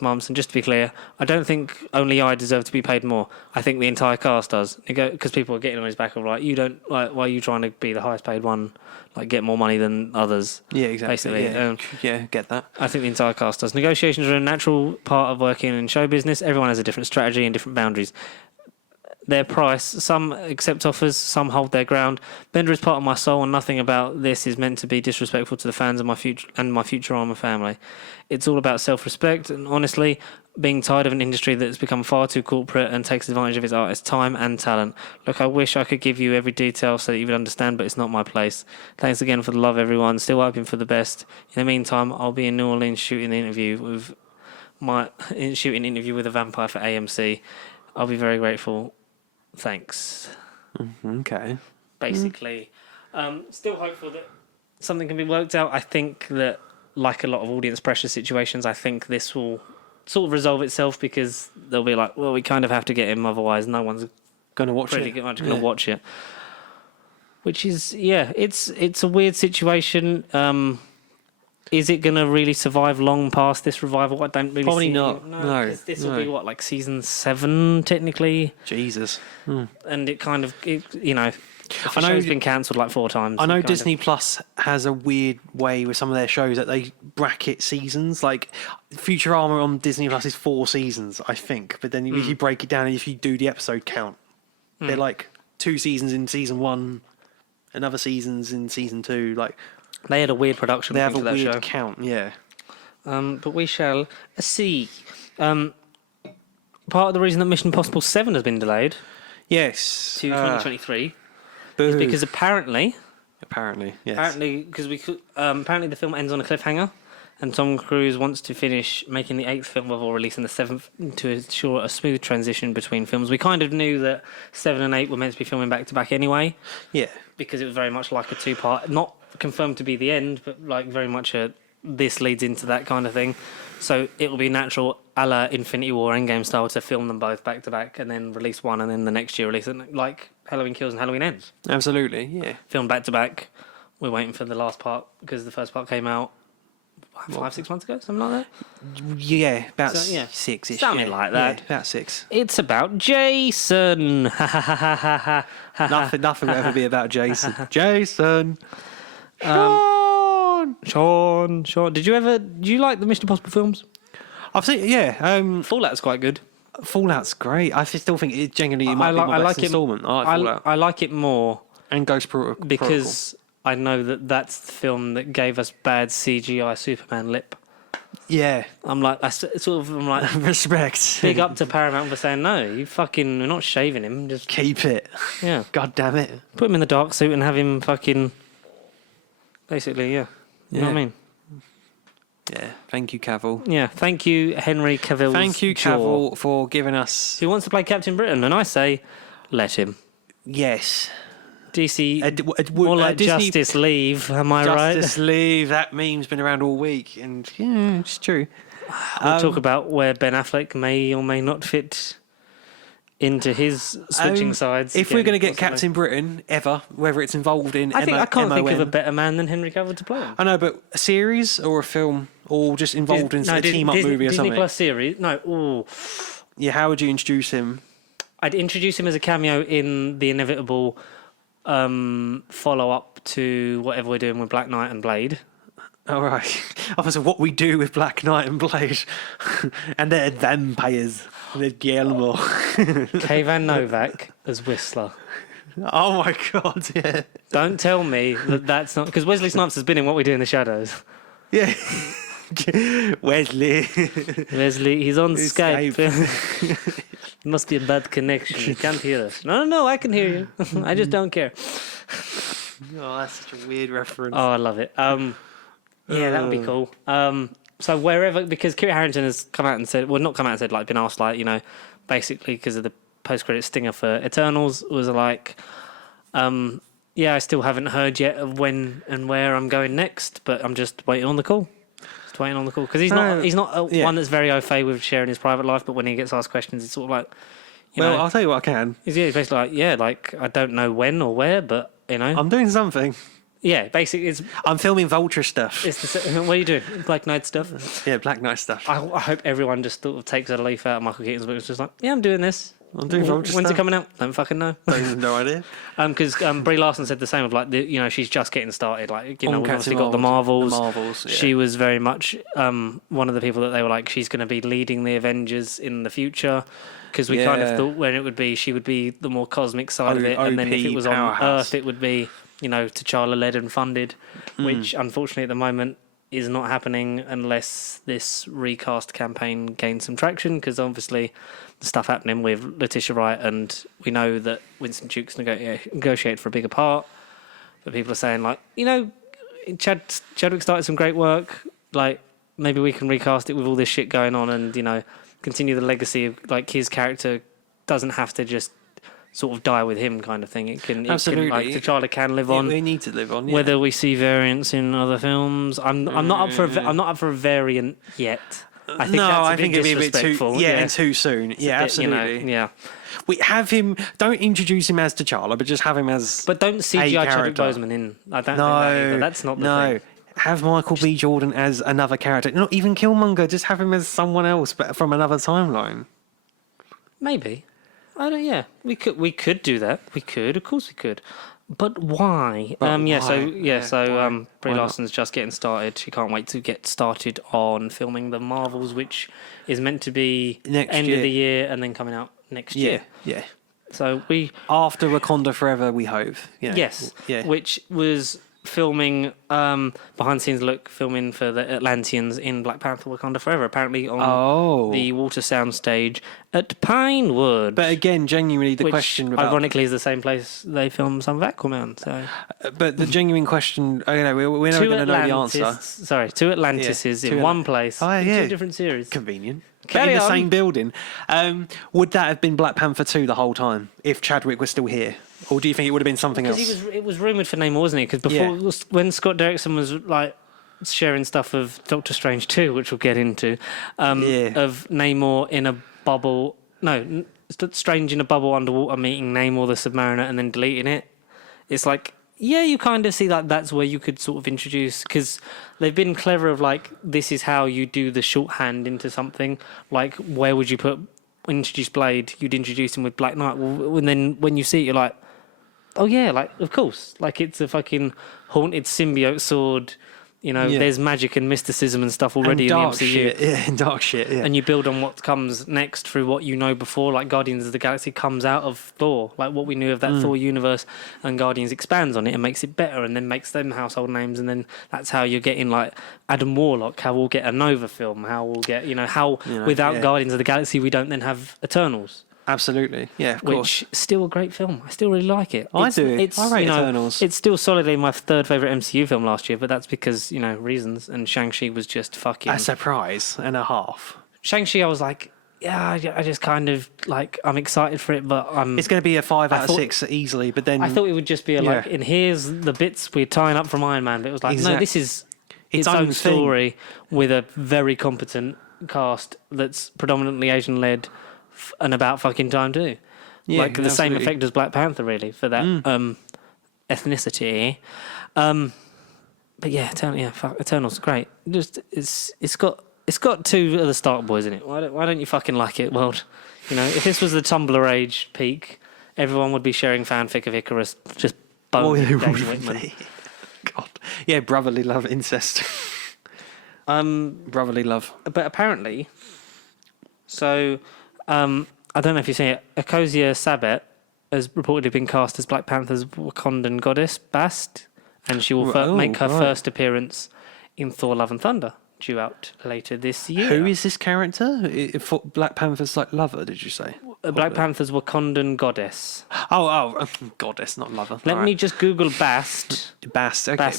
months, and just to be clear, I don't think only I deserve to be paid more. I think the entire cast does, because people are getting on his back of like, you don't, like, why are you trying to be the highest paid one, like get more money than others? Yeah, exactly. Basically, yeah, get that. I think the entire cast does. Negotiations are a natural part of working in show business. Everyone has a different strategy and different boundaries. Their price, some accept offers, some hold their ground. Bender is part of my soul, and nothing about this is meant to be disrespectful to the fans of my future Armour family. It's all about self-respect, and honestly, being tired of an industry that's become far too corporate and takes advantage of its artists' time and talent. Look, I wish I could give you every detail so that you would understand, but it's not my place. Thanks again for the love, everyone. Still hoping for the best. In the meantime, I'll be in New Orleans shooting an interview with a vampire for AMC. I'll be very grateful. Thanks. Okay. Basically, still hopeful that something can be worked out. I think that, like a lot of audience pressure situations, I think this will sort of resolve itself, because they'll be like, well, we kind of have to get him, otherwise no one's Going to watch really it. much going to watch it. Which is, it's a weird situation. Is it going to really survive long past this revival? I don't really Probably see not. No. 'cause this will be like season 7 technically, Jesus. and it kind of the I know show's been cancelled like 4 times. I know Disney Plus has a weird way with some of their shows that they bracket seasons. Like Futurama on Disney Plus is 4 seasons, I think. But then if you break it down and if you do the episode count, they're like 2 seasons in season 1, another seasons in season 2. Like They had a weird production. they have a to that weird show. count. Yeah. But we shall see. Part of the reason that Mission Impossible 7 has been delayed Yes. to 2023 Boo. is because apparently, Yes. apparently the film ends on a cliffhanger, and Tom Cruise wants to finish making the 8th film before releasing the 7th to ensure a smooth transition between films. We kind of knew that 7 and 8 were meant to be filming back to back anyway, Yeah. because it was very much like a 2-part, not confirmed to be the end, but like very much this leads into that kind of thing. So it will be natural, a la Infinity War Endgame style, to film them both back to back and then release one, and then the next year release it, like Halloween Kills and Halloween Ends. Absolutely. Yeah. Film back to back. We're waiting for the last part because the first part came out 5-6 months ago, something like that. Yeah. About So, yeah. 6-ish. Something like that. Yeah, about 6. It's about Jason. Nothing will ever be about Jason. Jason. Sean. Did you like the Mission Impossible films? I've seen. Yeah. Fallout's quite good. Fallout's great. I still think it genuinely might be my best installment. I like Fallout. I like it more And Ghost Protocol. because I know that that's the film that gave us bad CGI Superman lip. Yeah. I'm like, I'm like, Respect. big up to Paramount for saying, no, we're not shaving him. Just, Keep it. yeah. God damn it. Put him in the dark suit and have him fucking, basically, yeah. You know what I mean? Yeah. Thank you, Cavill. Yeah. Thank you, Henry Cavill. Thank you, Cavill, for giving us. Who wants to play Captain Britain? And I say, let him. Yes. DC, more like Disney Justice Leave, am I Justice right? Leave. That meme's been around all week, and yeah, it's true. We'll talk about where Ben Affleck may or may not fit into his switching sides. If we're going to get possibly. Captain Britain ever, whether it's involved in, I can't think of a MON. better man than Henry Cavill to play him. I know, but a series or a film, or just involved in a team-up movie or Disney something. Plus series. No, ooh. Yeah, how would you introduce him? I'd introduce him as a cameo in the inevitable follow-up to whatever we're doing with Black Knight and Blade. All right. Obviously, what we do with Black Knight and Blade, and they're vampires. They're Guillermo. Kayvan Novak as Whistler. Oh my God! Yeah. Don't tell me that's not because Wesley Snipes has been in What We Do in the Shadows. Yeah. Wesley. He's on Skype. Must be a bad connection. He can't hear us. No, I can hear you. I just don't care. Oh, that's such a weird reference. Oh, I love it. Yeah, that would be cool. So wherever, because Kit Harington has come out and said, well, not come out and said, like, been asked, like, basically because of the post-credit stinger for Eternals, was like, yeah, I still haven't heard yet of when and where I'm going next, but I'm just waiting on the call. Because he's not one that's very au fait with sharing his private life, but when he gets asked questions, it's sort of like, Well, I'll tell you what I can. He's basically like, I don't know when or where, but, I'm doing something. Yeah, basically, I'm filming Vulture stuff. What are you doing? Black Knight stuff? Yeah, Black Knight stuff. I hope everyone just sort of takes a leaf out of Michael Keaton's book. It's just like, yeah, I'm doing this. I'm doing Vulture When's stuff. it coming out? Don't fucking know. No idea. Because Brie Larson said the same of like, she's just getting started. Like, we've obviously got the Marvels. Marvels. Yeah. She was very much one of the people that they were like, she's going to be leading the Avengers in the future. Because we kind of thought when it would be, she would be the more cosmic side of it. And then if it was on Earth, it would be, T'Challa led and funded, which unfortunately at the moment is not happening unless this recast campaign gains some traction. Because obviously the stuff happening with Letitia Wright, and we know that Winston Duke's negotiated for a bigger part. But people are saying like, Chadwick started some great work. Like maybe we can recast it with all this shit going on, and continue the legacy of like his character doesn't have to just sort of die with him kind of thing. It can like T'Challa can live on. We need to live on. Yeah. Whether we see variants in other films, I'm not up for a variant yet. I think it'd be a bit too and too soon. Yeah, absolutely. Yeah. We have him. Don't introduce him as T'Challa, but just have him as. But don't CGI Chadwick Boseman in. I don't think that either. That's not the thing. Have Michael B. Jordan as another character. Not even Killmonger. Just have him as someone else, but from another timeline. Maybe. Yeah. We could do that. We could. Of course we could. But why? So Brie Larson's just getting started. She can't wait to get started on filming the Marvels, which is meant to be end of the year and then coming out next year. Yeah. So after Wakanda Forever, we hope. Yes. Yeah. Which was filming behind the scenes filming for the Atlanteans in Black Panther Wakanda Forever, apparently on the water sound stage at Pinewood. But again, genuinely the question about, ironically is the same place they filmed some of Aquaman. So but the genuine question, we're never going to know the answer. Sorry, two Atlantises in one place in two different series. Convenient. But in the same building. Would that have been Black Panther 2 the whole time if Chadwick was still here? Or do you think it would have been something else? It was rumoured for Namor, wasn't it? Because before, when Scott Derrickson was like sharing stuff of Doctor Strange 2, which we'll get into, of Namor in a bubble. No, Strange in a bubble underwater meeting Namor the Submariner and then deleting it. It's like, yeah, you kind of see that that's where you could sort of introduce, because they've been clever of like, this is how you do the shorthand into something. Like, where would you introduce Blade? You'd introduce him with Black Knight. Well, and then when you see it, you're like, oh yeah, like of course, like it's a fucking haunted symbiote sword. There's magic and mysticism and stuff already in the MCU. Shit. Yeah, and dark shit. Yeah, and you build on what comes next through what you know before. Like Guardians of the Galaxy comes out of Thor, like what we knew of that Thor universe, and Guardians expands on it and makes it better, and then makes them household names, and then that's how you're getting like Adam Warlock. How we'll get a Nova film. How we'll get without Guardians of the Galaxy we don't then have Eternals. Absolutely, yeah, of course. Which is still a great film. I still really like it. I do. I rate Eternals. It's still solidly my third favourite MCU film last year, but that's because, reasons. And Shang-Chi was just fucking... a surprise and a half. Shang-Chi, I was like, yeah, I just kind of, like, I'm excited for it, but I'm... It's going to be a 5 out of 6 easily, but then... I thought it would just be and here's the bits we're tying up from Iron Man, but it was like, no, this is its own story with a very competent cast that's predominantly Asian-led and about fucking time too. Yeah, like the same effect as Black Panther, really, for that ethnicity. But yeah, Eternals great. Just it's got two of the Stark boys in it. Why don't you fucking like it, world? If this was the Tumblr age peak, everyone would be sharing fanfic of Icarus just boning Daisy Whitman. God, yeah, brotherly love, incest. Brotherly love. But apparently, so. I don't know if you've seen it. Akosia Sabet has reportedly been cast as Black Panther's Wakandan Goddess, Bast, and she will make her first appearance in Thor: Love and Thunder, due out later this year. Who is this character? Black Panther's like lover, did you say? Black Panther's Wakandan Goddess. Oh, goddess, not lover. Let me just Google Bast. Bast, okay.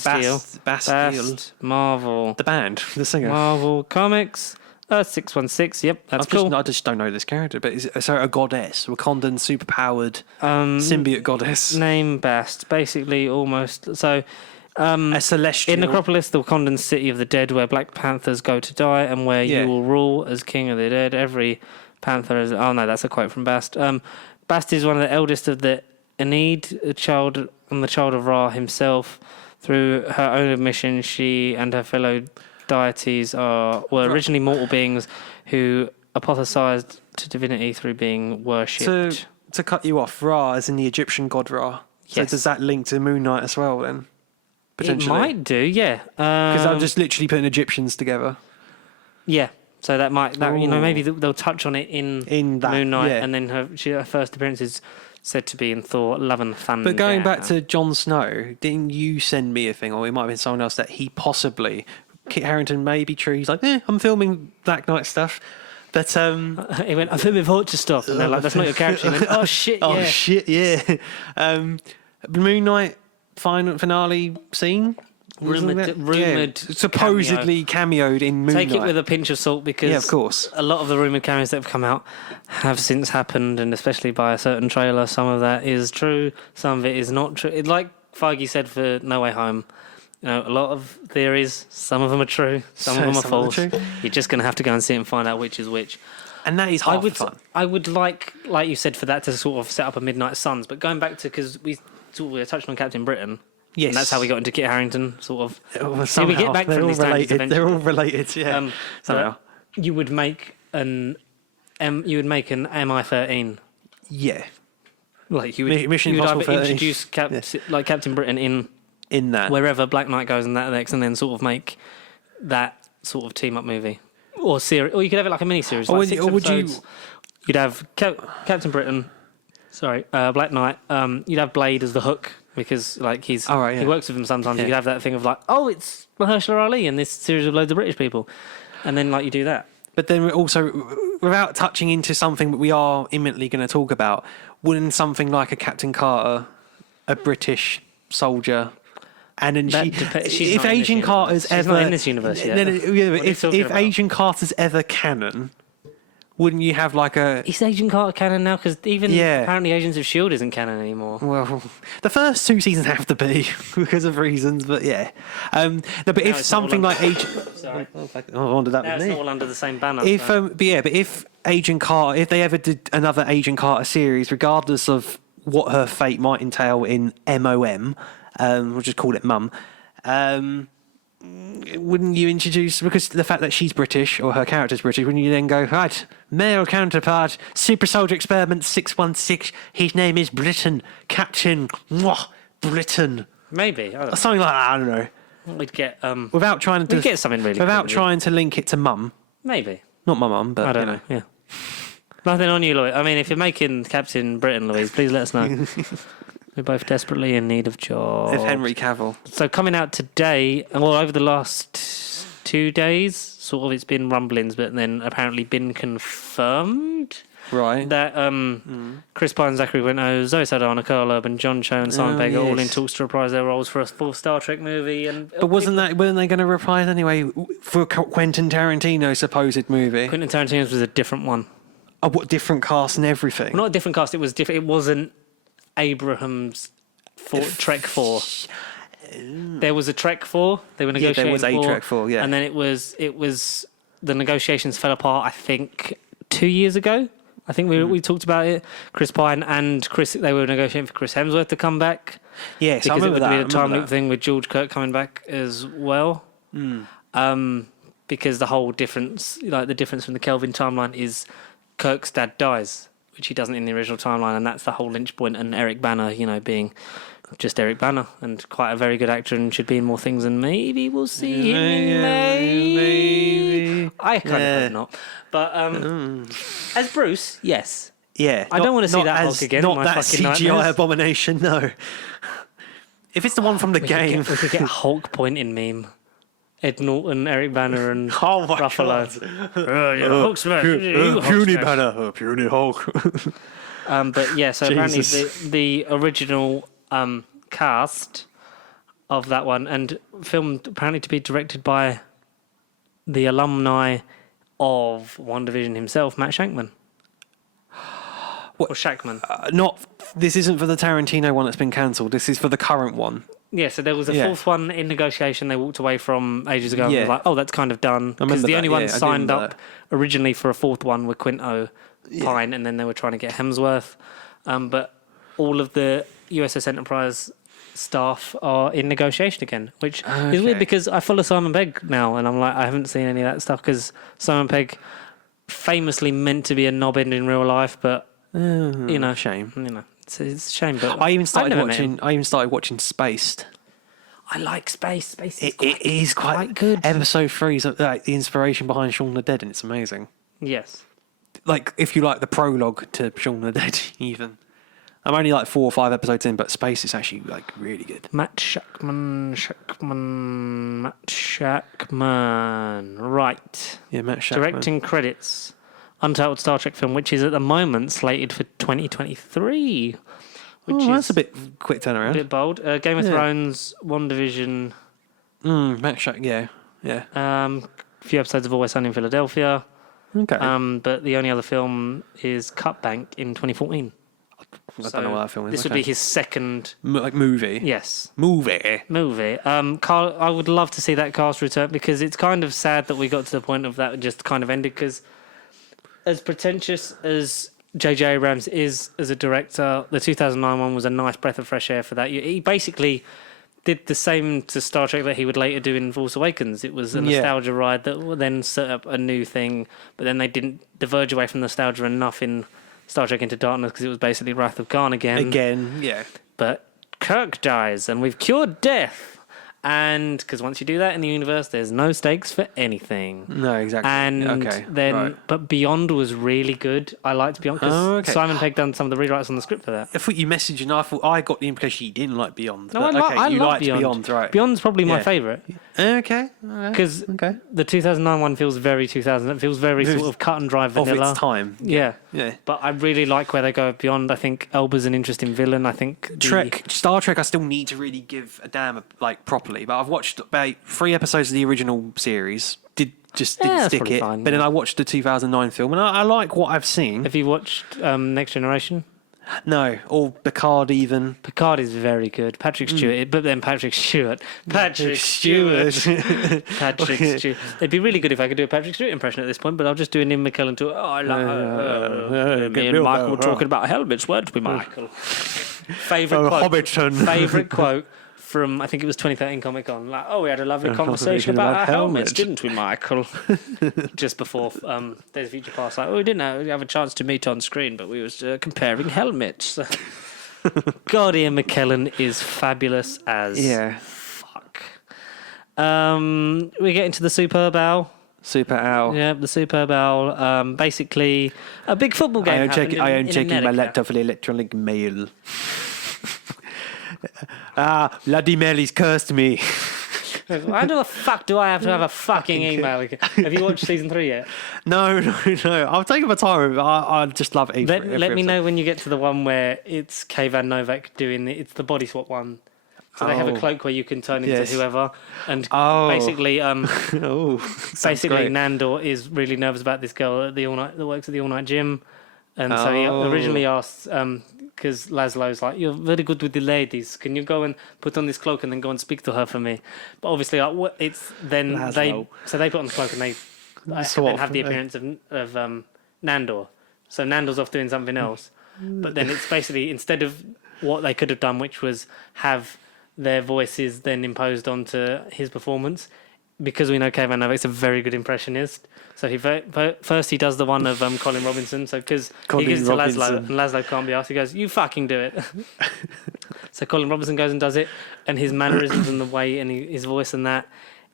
Bast, Marvel. The band, the singer. Marvel Comics. 616, yep, that's cool. I just don't know this character, but a goddess, Wakandan superpowered symbiote goddess. Name Bast, basically almost. So, a celestial. In Necropolis, the Wakandan city of the dead, where Black Panthers go to die, and where you will rule as king of the dead. Every Panther is... Oh, no, that's a quote from Bast. Bast is one of the eldest of the Aeneid, the child of Ra himself. Through her own admission, she and her fellow deities were originally mortal beings who apostatized to divinity through being worshipped. To cut you off, Ra is in the Egyptian god Ra. So does that link to Moon Knight as well then? Potentially. It might do, yeah. Because I'm just literally putting Egyptians together. Yeah. So that might, maybe they'll touch on it in that, Moon Knight, and then her first appearance is said to be in Thor: Love and Thunder. But going back to Jon Snow, didn't you send me a thing, or it might have been someone else, that he possibly, Kit Harington may be true. He's like, I'm filming Black Knight stuff. But he went, I'm filming Vulture stuff, and they're like, that's not your character. He went, oh shit, yeah. Oh shit, yeah. Moon Knight finale scene. Rumoured supposedly cameoed in Moon Knight. Take it with a pinch of salt, because of course, a lot of the rumoured cameos that have come out have since happened, and especially by a certain trailer, some of that is true, some of it is not true. Like Feige said for No Way Home, a lot of theories, some of them are true, some of them are false. You're just going to have to go and see it and find out which is which. And that is half the fun. I would like you said, for that to sort of set up a Midnight Suns, but going back to, because we were touching on Captain Britain. Yes. And that's how we got into Kit Harington, sort of. Somehow, we get back from these tangents eventually. They're all related, yeah. Somehow. You would make an MI13. Yeah. Like you would, Mission you would Impossible either introduce like Captain Britain in that wherever Black Knight goes and that next, and then sort of make that sort of team up movie or series, or you could have it like a mini series. Like 6 episodes. You'd have Captain Britain. Black Knight. You'd have Blade as the Hook, because like he works with him sometimes. You could have that thing of like, it's Mahershala Ali in this series of loads of British people, and then like you do that. But then also, without touching into something that we are imminently going to talk about, wouldn't something like a Captain Carter, a British soldier, and then if Agent Carter's ever, she's not in this universe yet. If Agent Carter's ever canon, wouldn't you have like a... Is Agent Carter canon now? Because apparently Agents of S.H.I.E.L.D. isn't canon anymore. Well, the first 2 seasons have to be because of reasons, but yeah. But if something like Agent... Sorry. Under that now with it's me. not all under the same banner. But if Agent Carter... If they ever did another Agent Carter series, regardless of what her fate might entail in MOM, we'll just call it Mum, wouldn't you introduce, because the fact that she's British or her character's British, wouldn't you then go, right, male counterpart, Super Soldier Experiment 616, his name is Britain, Captain Britain. Maybe. Something like that, I don't know. We'd get without trying to get something really without trying to link it to Mum. Maybe. Not my mum, but I don't know. Yeah. Nothing on you, Louise. I mean, if you're making Captain Britain, Louise, please let us know. We're both desperately in need of jobs. If Henry Cavill. So coming out today, well, over the last 2 days, sort of it's been rumblings, but then apparently been confirmed. Right. That Chris Pine, Zachary Quinto, Zoe Saldana, Carl Urban, John Cho and Simon Pegg are all in talks to reprise their roles for a full Star Trek movie. But weren't they going to reprise anyway for Quentin Tarantino's supposed movie? Quentin Tarantino's was a different one. Oh, what, different cast and everything? Well, not a different cast, it was different. It wasn't Abraham's Trek 4. There was a Trek 4. They were negotiating. There was a Trek 4, yeah. And then it was the negotiations fell apart, I think, 2 years ago. I think we talked about it. Chris Pine and they were negotiating for Chris Hemsworth to come back. Yes, because I remember it would that. be a time loop thing with George Kirk coming back as well. Because the whole difference, like the difference from the Kelvin timeline, is Kirk's dad dies, which he doesn't in the original timeline, and that's the whole linch point. And Eric Bana, being just Eric Bana and quite a very good actor and should be in more things, and maybe we'll see him in maybe. I kind of hope not. But as Bruce, yes. Yeah. I don't want to see that Hulk again. Not that CGI nightmares. Abomination, no. If it's the one from the game. We could get a Hulk pointing meme. Ed Norton, Eric Bana, and Ruffalo. Hulk smash. Puny Banner. Puny Hulk. But yeah, so apparently the original cast of that one, and filmed apparently to be directed by the alumni of WandaVision himself, Matt Shankman. What? Or Shackman. This isn't for the Tarantino one that's been cancelled. This is for the current one. Yeah, so there was a fourth one in negotiation they walked away from ages ago. And Yeah. was like, oh, that's kind of done. Because the only ones I do signed remember up originally for a fourth one were Quinto, Pine, and then they were trying to get Hemsworth. But all of the USS Enterprise staff are in negotiation again, which is weird because I follow Simon Pegg now, and I'm like, I haven't seen any of that stuff because Simon Pegg famously meant to be a knobhead in real life, but you know, shame. You know, it's a shame. But I even started watching Spaced. I like Space. Space is It is quite good. Episode 3 is like the inspiration behind Shaun the Dead, and it's amazing. Yes. Like if you like the prologue to Shaun the Dead, even. I'm only like 4 or 5 episodes in, but Space is actually like really good. Matt Shackman. Right. Yeah, Matt Shackman. Directing credits. Untitled Star Trek film, which is at the moment slated for 2023. Which is that's a bit quick turnaround. A bit bold. Game of Thrones, WandaVision. Matt Shackman, yeah. A few episodes of Always Sunny in Philadelphia. Okay. But the only other film is Cut Bank in 2014. I don't know what that film is. This would be his second... movie? Yes. Movie. Carl, I would love to see that cast return because it's kind of sad that we got to the point of that just kind of ended because as pretentious as J.J. Abrams is as a director, the 2009 one was a nice breath of fresh air for that. He basically did the same to Star Trek that he would later do in Force Awakens. It was a nostalgia ride that would then set up a new thing, but then they didn't diverge away from nostalgia enough in Star Trek Into Darkness because it was basically Wrath of Khan again. Yeah. But Kirk dies and we've cured death. And because once you do that in the universe, there's no stakes for anything. No, exactly. And but Beyond was really good. I liked Beyond because Simon Pegg done some of the rewrites on the script for that. I thought you messaged and I thought I got the impression you didn't like Beyond. No, I love Beyond. Right? Beyond's probably my favourite. Okay. Because the 2009 one feels very 2000. It feels very sort of cut and dry vanilla. Of its time. Yeah. Yeah. But I really like where they go Beyond. I think Elba's an interesting villain. I think Star Trek I still need to really give a damn like properly. But I've watched about 3 episodes of the original series. Didn't stick it. Fine, but then I watched the 2009 film, and I like what I've seen. Have you watched Next Generation? No, or Picard even. Picard is very good. Patrick Stewart, but then Patrick Stewart. It'd be really good if I could do a Patrick Stewart impression at this point, but I'll just do an Ian McKellen to. Me and Michael were talking about helmets, weren't we, Michael? Favorite quote from I think it was 2013 Comic Con. Like, we had a lovely conversation about our helmets, didn't we, Michael? Just before Days of Future Past, we didn't have a chance to meet on screen, but we was comparing helmets. God, Ian McKellen is fabulous as fuck. We get into the Superb Owl. Super Owl. Yeah, the Superb Owl. Basically, a big football game. I am checking my laptop for the electronic mail. Vladimir, he's cursed me. Why the fuck do I have to have a fucking email? Have you watched season 3 yet? No. I'll take my time. I just love it. Let me know when you get to the one where it's Kayvan Novak doing it's the body swap one. So they have a cloak where you can turn into whoever, and basically, basically Nandor is really nervous about this girl at the all night that works at the all night gym, and so he originally asked because Laszlo's like, "You're very good with the ladies. Can you go and put on this cloak and then go and speak to her for me?" But obviously, it's then Laszlo. they put on the cloak and they then have the appearance of Nandor. So Nandor's off doing something else, but then it's basically instead of what they could have done, which was have their voices then imposed onto his performance, because we know Kayvan Novak's a very good impressionist. So first he does the one of Colin Robinson. So because he gives it to Laszlo and Laszlo can't be asked, he goes, "You fucking do it." So Colin Robinson goes and does it, and his mannerisms and the way and his voice and that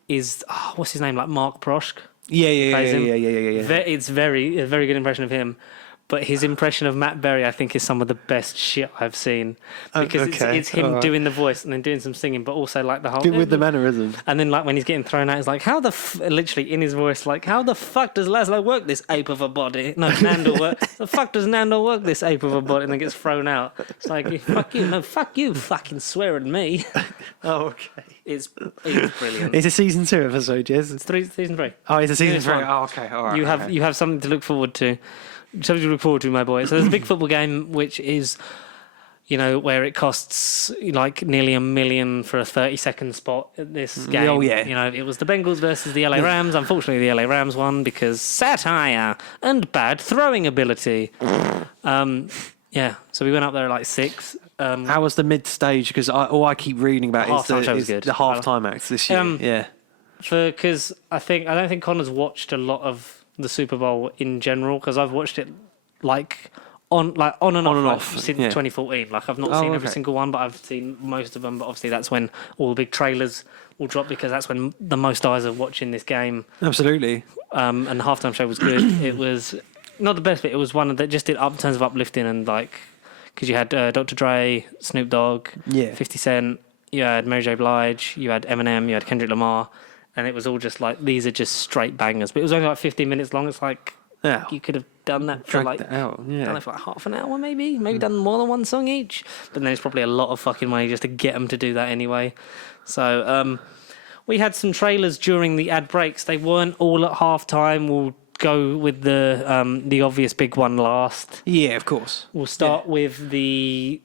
is what's his name, like Mark Proshk. Yeah. It's a very good impression of him. But his impression of Matt Berry, I think, is some of the best shit I've seen. Because it's him doing the voice and then doing some singing, but also like the whole... With the mannerism. And then like when he's getting thrown out, he's like, literally in his voice, like, how the fuck does Laszlo work this ape of a body? No, Nandor work... The fuck does Nandor work this ape of a body? And then gets thrown out. It's like, fuck you. No, fuck you fucking swear at me. Okay. It's brilliant. It's a season 2 episode, yes? It's season 3. Oh, it's a season 3. Oh, okay. All right. You have something to look forward to. Something to look forward to, my boy. So there's a big football game, which is where it costs like nearly $1 million for a 30-second spot at this game. Oh, yeah. It was the Bengals versus the LA Rams. Unfortunately, the LA Rams won because satire and bad throwing ability. So we went up there at like 6. How was the mid stage? Because all I keep reading about is good. the halftime acts this year. Because I don't think Connor's watched a lot of the Super Bowl in general. Because I've watched it on and off since 2014. Like I've not seen every single one, but I've seen most of them. But obviously that's when all the big trailers will drop because that's when the most eyes are watching this game. Absolutely. And the halftime show was good. It was not the best, but it was one that just did up in terms of uplifting and like because you had Dr. Dre, Snoop Dogg, 50 Cent, you had Mary J. Blige, you had Eminem, you had Kendrick Lamar, and it was all just like these are just straight bangers. But it was only like 15 minutes long. It's like you could have done that for like done it for like half an hour, maybe done more than one song each. But then it's probably a lot of fucking money just to get them to do that anyway. So we had some trailers during the ad breaks. They weren't all at halftime. We'll go with the obvious big one last. Yeah, of course. We'll start with the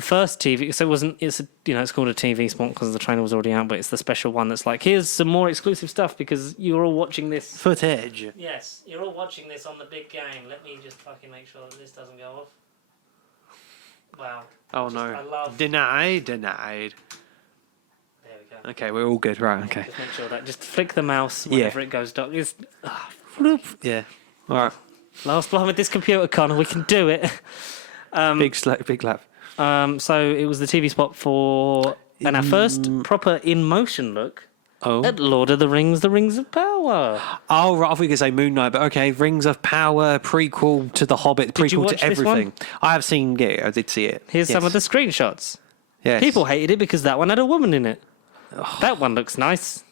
first TV. So it's called a TV spot because the trailer was already out, but it's the special one that's like, here's some more exclusive stuff because you're all watching this footage. Yes, you're all watching this on the big game. Let me just fucking make sure that this doesn't go off. Wow. Oh no. Denied. There we go. Okay, we're all good, right? Okay. Just make sure that just flick the mouse whenever it goes dark. Yeah. All right. Last one with this computer, Connor. We can do it. Big lap. So it was the TV spot for our first proper in motion look at Lord of the Rings: The Rings of Power. Oh, right. I thought you were going to say Moon Knight, but okay. Rings of Power, prequel to The Hobbit, prequel to everything. I have seen. Yeah, I did see it. Here's some of the screenshots. Yes. People hated it because that one had a woman in it. That one looks nice.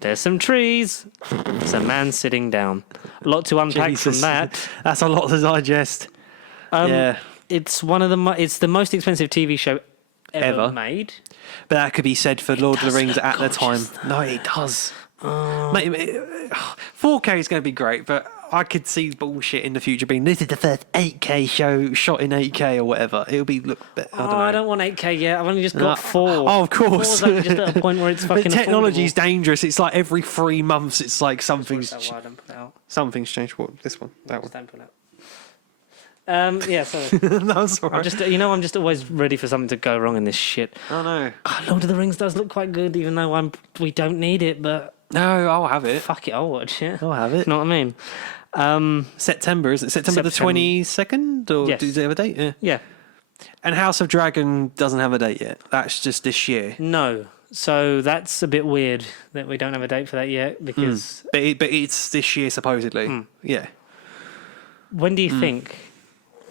There's some trees. There's a man sitting down. A lot to unpack from that. That's a lot to digest. It's it's the most expensive TV show ever made. But that could be said for Lord of the Rings at the time. No, it does. Mate, 4K is going to be great, but I could see bullshit in the future being this is the first 8K show shot in 8K or whatever. It'll be I don't want 8K yet. I've only just got 4. Oh, of course. 4's only just at a point where it's fucking. But technology's dangerous. It's like every 3 months. It's like something's something's changed. What? This one? That one? Don't put out. Sorry. That's all right. I'm just always ready for something to go wrong in this shit. Oh no. Lord of the Rings does look quite good, even though we don't need it. But no, I'll have it. Fuck it, I'll watch it. I'll have it. You know what I mean? September, isn't it? September the 22nd? Or yes. Does it have a date? Yeah. And House of Dragon doesn't have a date yet. That's just this year. No. So that's a bit weird that we don't have a date for that yet because. But it's this year supposedly. Yeah. When do you think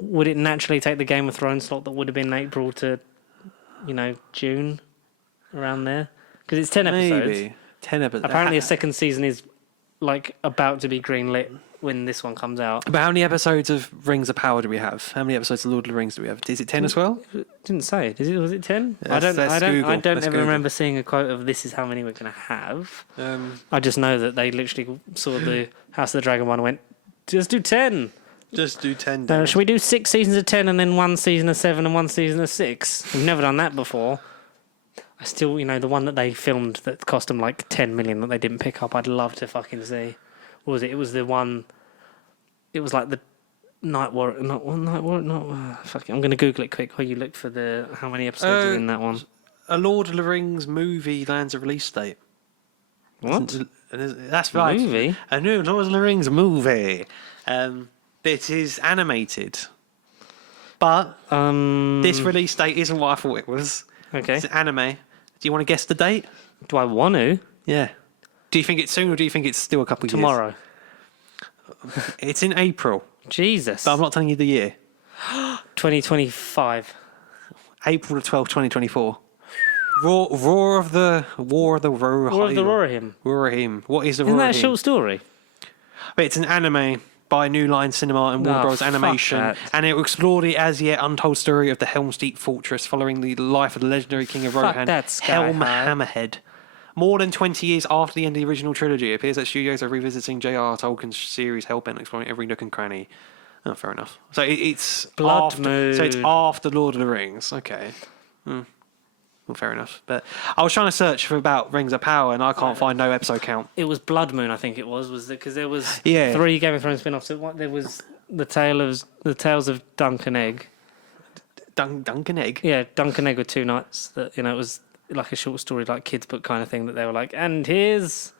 would it naturally take the Game of Thrones slot that would have been April to, June, around there? Because it's 10 episodes. Maybe 10 episodes. Apparently, a second season is like about to be greenlit when this one comes out. But how many episodes of Rings of Power do we have? How many episodes of Lord of the Rings do we have? Is it 10 as well? It didn't say. Was it 10? I don't ever remember seeing a quote of this is how many we're going to have. I just know that they literally saw the House of the Dragon one and went, just do 10. Just do 10. Should we do 6 seasons of 10 and then 1 season of 7 and 1 season of 6? We've never done that before. I still, the one that they filmed that cost them like 10 million that they didn't pick up, I'd love to fucking see. What was it? It was the one. It was like the Night War. Fuck it. I'm going to Google it quick while you look for how many episodes are in that one. A Lord of the Rings movie lands a release date. What? That's right. Movie? A new Lord of the Rings movie. It is animated. But this release date isn't what I thought it was. Okay. It's anime. Do you want to guess the date? Do I want to? Yeah. Do you think it's soon or do you think it's still a couple of Tomorrow. Years? It's in April. Jesus. But I'm not telling you the year. 2025. April the 12th, 2024. War of the Rohirrim. Rohirrim. What is the Rohirrim? Isn't that a short story? But it's an anime by New Line Cinema and Warner Bros. Animation, and it will explore the as yet untold story of the Helm's Deep Fortress following the life of the legendary king of Rohan, Helm Hammerhead. More than 20 years after the end of the original trilogy, it appears that studios are revisiting J.R.R. Tolkien's series Hellbent, exploring every nook and cranny. Oh, fair enough. So it's Blood after, Moon. So it's after Lord of the Rings. Okay. Well, fair enough. But I was trying to search for about Rings of Power, and I can't find no episode count. It was Blood Moon, I think it was because there was 3 Game of Thrones spin-offs. So there was the Tales of Dunk and Egg. Dunk and Egg? Yeah, Dunk and Egg were 2 nights that, it was like a short story, like kids book kind of thing that they were like, and here's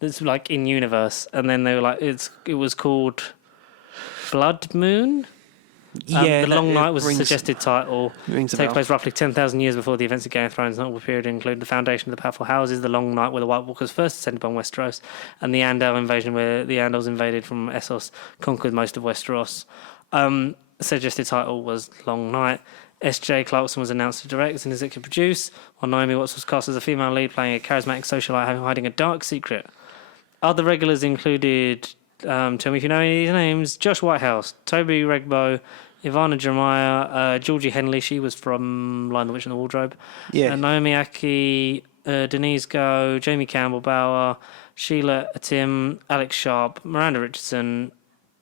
this like in universe, and then they were like, it was called Blood Moon. The Long Night was a suggested title. Takes place roughly 10,000 years before the events of Game of Thrones. Notable period include the foundation of the powerful houses, the Long Night, where the White Walkers first descended upon Westeros, and the Andal invasion, where the Andals invaded from Essos, conquered most of Westeros. Suggested title was Long Night. S.J. Clarkson was announced to direct and executive produce, while Naomi Watts was cast as a female lead, playing a charismatic socialite hiding a dark secret. Other regulars included, tell me if you know any of these names, Josh Whitehouse, Toby Regbo, Ivana Jeremiah, Georgie Henley, she was from Lion, the Witch and the Wardrobe. Yeah. Naomi Aki, Denise Go, Jamie Campbell Bauer, Sheila Tim, Alex Sharp, Miranda Richardson,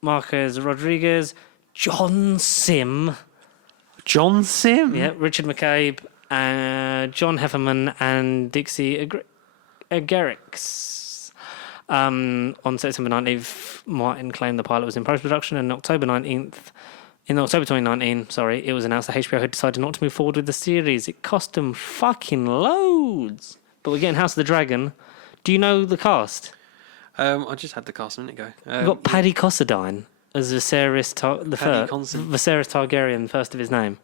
Marquez Rodriguez, John Sim. John Sim? Yeah, Richard McCabe, John Hefferman, and Dixie Agarix. On September 19th, Martin claimed the pilot was in post-production, and in October 2019, it was announced that HBO had decided not to move forward with the series. It cost them fucking loads. But we're getting House of the Dragon. Do you know the cast? I just had the cast a minute ago. We've got Paddy Considine as Viserys Targaryen, first of his name.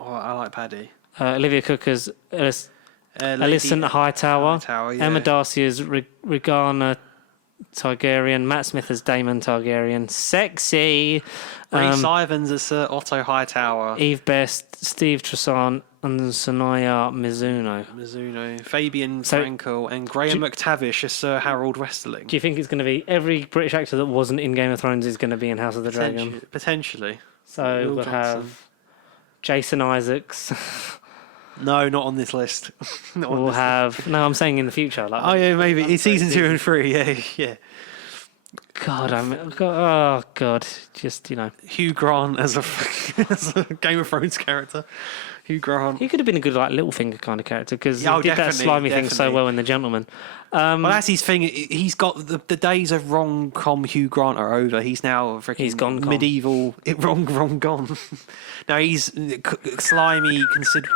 Oh, I like Paddy. Olivia Cook as Alicent Hightower. Yeah. Emma Darcy as Rhaegarna Targaryen. Matt Smith as Daemon Targaryen. Sexy. Rhys Ivans as Sir Otto Hightower. Eve Best, Steve Tresant, and Sonia Mizuno. Fabian Frankel, and Graham McTavish as Sir Harold Westerling. Do you think it's going to be every British actor that wasn't in Game of Thrones is going to be in House of the Dragon? Potentially. So we'll have Jason Isaacs. No, not on this list. No, I'm saying in the future. Maybe. It's season 2 and 3, yeah. God, just, Hugh Grant as a Game of Thrones character. Hugh Grant. He could have been a good, Littlefinger kind of character, because he did that slimy thing so well in The Gentleman. Well, that's his thing. He's got the days of rom-com Hugh Grant are over. He's now a freaking medieval... Wrong gone. Now he's slimy,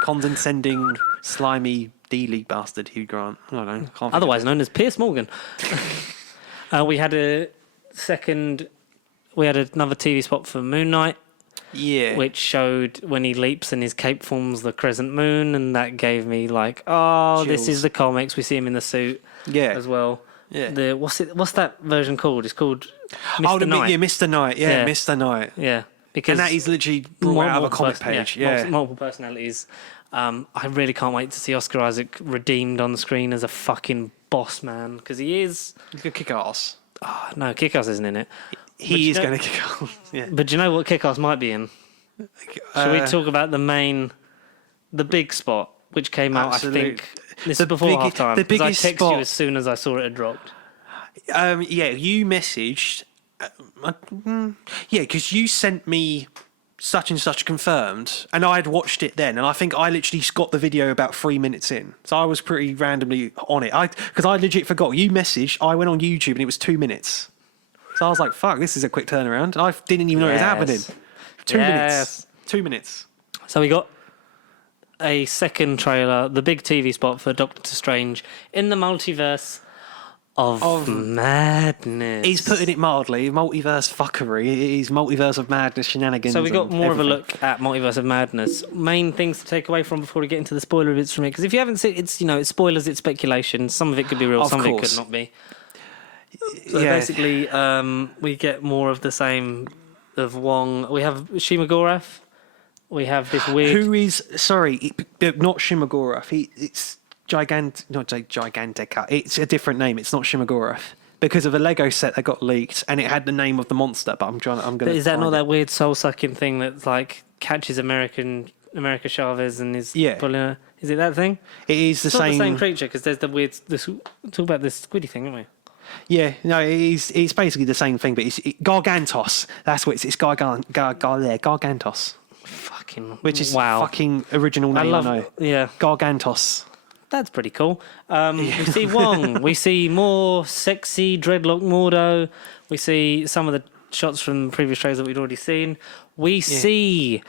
condescending, slimy, dealy bastard Hugh Grant. I don't know. Otherwise known as Piers Morgan. We had another TV spot for Moon Knight. Yeah. Which showed when he leaps and his cape forms the crescent moon, and that gave me chills. This is the comics. We see him in the suit as well. Yeah. What's that version called? It's called Mr. Knight. Yeah, Mr. Knight. Yeah, Mr. Knight. Yeah. And that is literally brought out of a comic page. Yeah. Multiple personalities. I really can't wait to see Oscar Isaac redeemed on the screen as a fucking boss man, because he is. He's going to kick ass. Oh, no, Kick-Ass isn't in it. He is going to kick ass. Yeah. But do you know what Kick-Ass might be in? Shall we talk about the big spot, which came out, I think, this is before half-time, because I texted you as soon as I saw it had dropped. You messaged... because you sent me such and such confirmed, and I had watched it then, and I think I literally got the video about 3 minutes in, so I was pretty randomly on it. Because I legit forgot. You messaged, I went on YouTube, and it was 2 minutes. So I was like, fuck, this is a quick turnaround. And I didn't even know it was happening. 2 minutes. 2 minutes. So we got a second trailer, the big TV spot for Doctor Strange in the multiverse of madness. He's putting it mildly. Multiverse fuckery. It is multiverse of madness shenanigans. So we got more of a look at Multiverse of Madness. Main things to take away from before we get into the spoiler bits from it, because if you haven't seen it, it's spoilers, it's speculation. Some of it could be real, some of it could not be. So basically, we get more of the same of Wong. We have Shima-Gorath. We have this weird... Who is... Sorry, not Shima-Gorath. It's Gigantica. It's a different name. It's not Shima-Gorath. Because of a Lego set that got leaked, and it had the name of the monster, but I'm going to... Is that not that weird soul-sucking thing that, catches America Chavez and is pulling her... Is it that thing? It is it's not the same creature, because there's the weird... Talk about this squiddy thing, aren't we? Yeah, no, it's basically the same thing, but it's Gargantos. That's what it's Gargantos, Fucking which is wow. fucking original name. I know. Yeah, Gargantos. that's pretty cool. We see Wong. We see more sexy dreadlock Mordo. We see some of the shots from previous trailers that we'd already seen. We see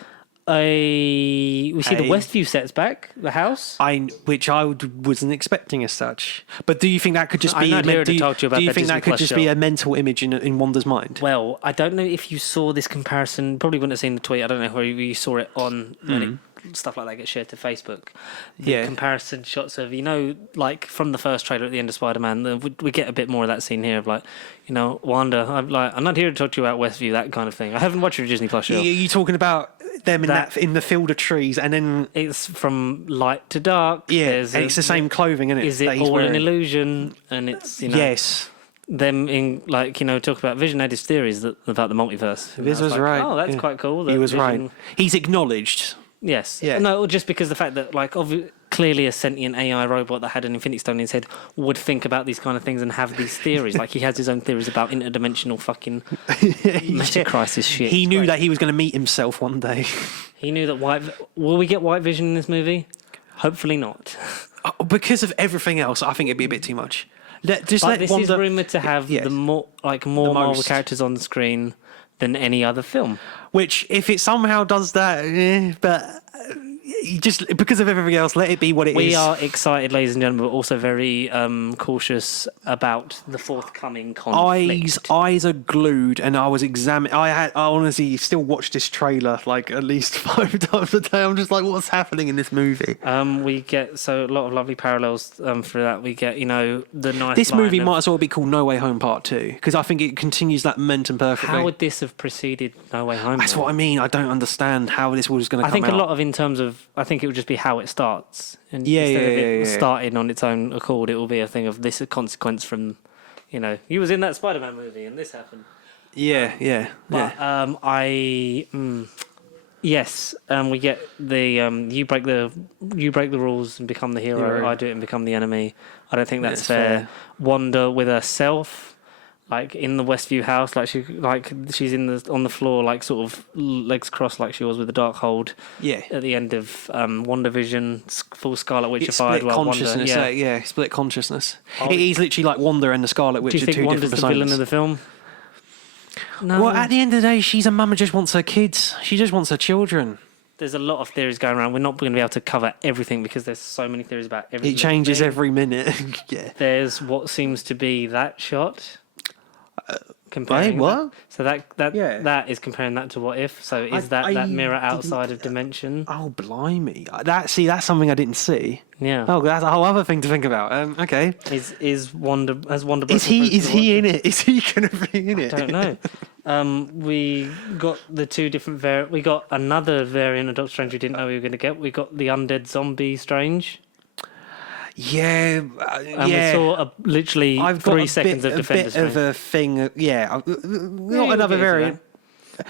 the Westview sets back, the house. Which I wasn't expecting as such. But do you think that could just be? I'm not here to talk to you about do you that think Disney that could Plus just show. be a mental image in Wanda's mind? Well, I don't know if you saw this comparison. Probably wouldn't have seen the tweet. I don't know where you saw it on when stuff like that gets shared to Facebook. The comparison shots of, like from the first trailer at the end of Spider-Man, we get a bit more of that scene here of like, Wanda. I'm not here to talk to you about Westview, that kind of thing. I haven't watched your Disney Plus show. Are you talking about them in the field of trees, and then it's from light to dark. Yeah, and it's the same clothing, isn't it? Is it all an illusion? And it's yes. Them in talk about Vision had his theories about the multiverse. Viz was right. Oh, that's quite cool. He was right. He's acknowledged. Yes. Yeah. No, just because the fact that clearly a sentient AI robot that had an Infinity Stone in his head would think about these kind of things and have these theories. Like he has his own theories about interdimensional fucking meta crisis shit. He knew that he was going to meet himself one day. He knew that will we get White Vision in this movie? Hopefully not. Because of everything else, I think it'd be a bit too much. This is rumoured to have more Marvel characters on the screen than any other film. Which, if it somehow does that, but just because of everything else, let it be what it is. We are excited, ladies and gentlemen, but also very cautious about the forthcoming conflict. Eyes are glued, and I was examining. I honestly still watch this trailer like at least 5 times a day. I'm just like, what's happening in this movie? We get a lot of lovely parallels for that. We get the nice. This movie might as well be called No Way Home Part 2 because I think it continues that momentum perfectly. How would this have preceded No Way Home? That's what I mean. I don't understand how this was going to come out. I think a lot of in terms of. I think it would just be how it starts. And instead of it starting on its own accord, it will be a thing of this a consequence from, you was in that Spider-Man movie and this happened. Yeah. But we get the you break the rules and become the hero. I do it and become the enemy. I don't think that's fair. Wanda with herself. Like in the Westview house, she's on the floor, like sort of legs crossed, like she was with the Darkhold. Yeah. At the end of WandaVision, full Scarlet Witchified. Split consciousness. Split consciousness. He's literally like Wanda and the Scarlet Witch. Do you think Wanda's the villain of the film? No. Well, at the end of the day, she's a mum who just wants her kids. She just wants her children. There's a lot of theories going around. We're not going to be able to cover everything because there's so many theories about everything. It changes every minute. Yeah. There's what seems to be that shot. Comparing what? So that is comparing that to What If. So is that mirror outside of dimension? Oh blimey! That's something I didn't see. Yeah. Oh, that's a whole other thing to think about. Okay. Is Wanda? Has Wanda? Is he in it? Is he going to be in it? I don't know. We got the two different we got another variant of Doctor Strange we didn't know we were going to get. We got the undead zombie Strange. Yeah, and we saw literally 3 seconds of Defender Strange. A bit of a thing. Not another variant.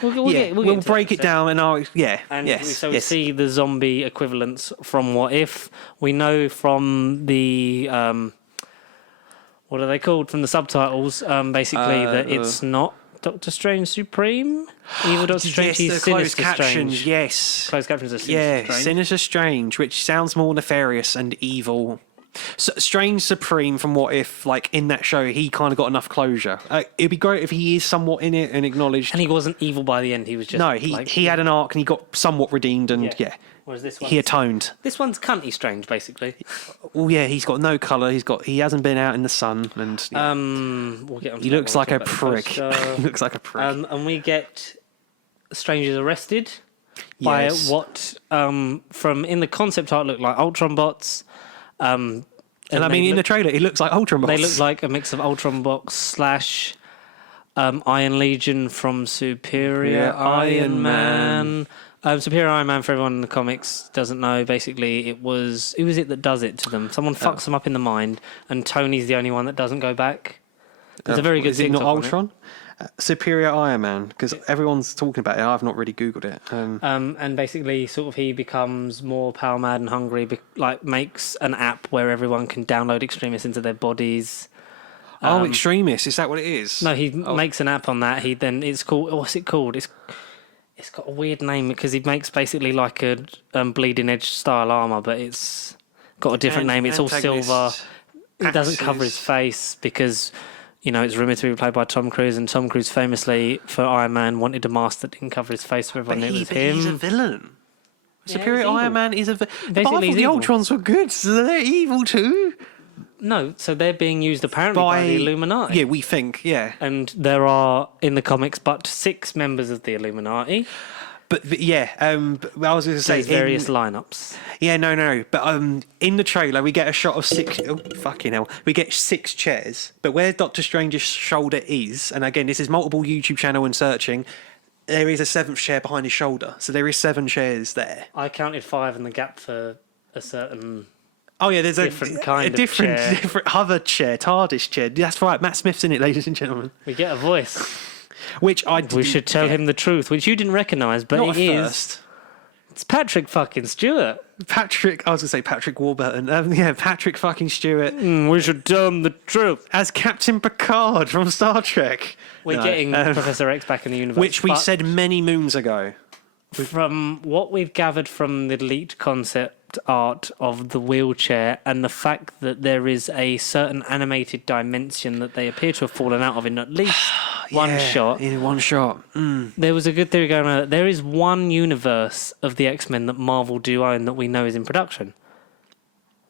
We'll break it down, and we see the zombie equivalents from What If. We know from the what are they called from the subtitles? Basically, that it's not Doctor Strange Supreme. Evil Doctor Strange. He's Sinister Strange. Yes, closed captions are Sinister Strange. Sinister Strange, which sounds more nefarious and evil. So, Strange Supreme from What If, like in that show, he kind of got enough closure. It'd be great if he is somewhat in it and acknowledged. And he wasn't evil by the end. He was just he had an arc and he got somewhat redeemed and Whereas this one, he atoned. This one's cunty Strange, basically. Well, yeah, he's got no colour. He hasn't been out in the sun, and we'll get on to he looks like a prick. He looks like a prick. And we get Strange is arrested by what from in the concept art look like Ultron bots. And I mean, in the trailer, it looks like Ultron bots. They look like a mix of Ultron bots / Iron Legion from Superior Iron Man. Superior Iron Man, for everyone in the comics doesn't know, basically it was... Who is it that does it to them? Someone fucks them up in the mind, and Tony's the only one that doesn't go back. It's a very good thing. Is it not Ultron? Superior Iron Man, because everyone's talking about it. I've not really Googled it. And basically, sort of, he becomes more power mad and hungry. Makes an app where everyone can download extremists into their bodies. Extremist. Is that what it is? No, he makes an app on that. It's called, what's it called? It's got a weird name because he makes basically like a bleeding edge style armor, but it's got a different name. It's all silver. It doesn't cover his face because, it's rumoured to be played by Tom Cruise, and Tom Cruise famously for Iron Man wanted a mask that didn't cover his face so everyone knew it was him. He's a villain. Superior Iron Man is a villain. But I thought the Ultrons were good, so they're evil too. No, so they're being used apparently by the Illuminati. Yeah, we think, yeah. And there are, in the comics, but 6 members of the Illuminati. But I was going to say... There's various lineups. Yeah, no. But in the trailer, we get a shot of 6... Oh, fucking hell. We get 6 chairs. But where Doctor Strange's shoulder is, and again, this is multiple YouTube channel and searching, there is a 7th chair behind his shoulder. So there is 7 chairs there. I counted 5 in the gap for a certain... Oh yeah, there's different different hover chair, TARDIS chair. That's right, Matt Smith's in it, ladies and gentlemen. We get a voice, which we should tell him the truth, which you didn't recognise, but not it is. First. It's Patrick fucking Stewart. I was going to say Patrick Warburton. Patrick fucking Stewart. We should tell him the truth as Captain Picard from Star Trek. We're getting Professor X back in the universe, which we said many moons ago. From what we've gathered from the leaked concept art of the wheelchair and the fact that there is a certain animated dimension that they appear to have fallen out of in at least one shot. In one shot. There was a good theory going on. There is one universe of the X-Men that Marvel do own that we know is in production,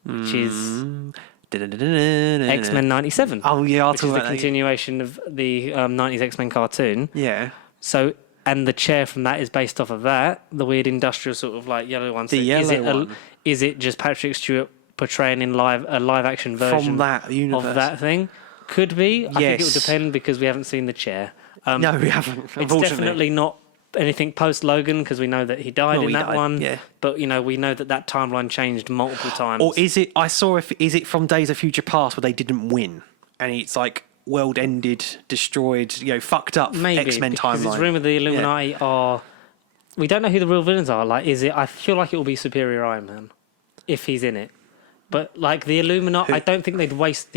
which is X-Men 97. Oh, yeah, which is the continuation of the 90s X-Men cartoon. Yeah. So... And the chair from that is based off of that, the weird industrial sort of like yellow one. The yellow one. Is it just Patrick Stewart portraying in a live action version from that universe of that thing? Could be. Yes. I think it would depend because we haven't seen the chair. No, we haven't. It's definitely not anything post Logan because we know that he died in that one. Yeah. But we know that timeline changed multiple times. Or is it? Is it from Days of Future Past where they didn't win, and it's like world ended, destroyed, fucked up X-Men timeline. It's rumoured the Illuminati are... We don't know who the real villains are. Like, is it... I feel like it will be Superior Iron Man, if he's in it. But, like, the Illuminati... I don't think they'd waste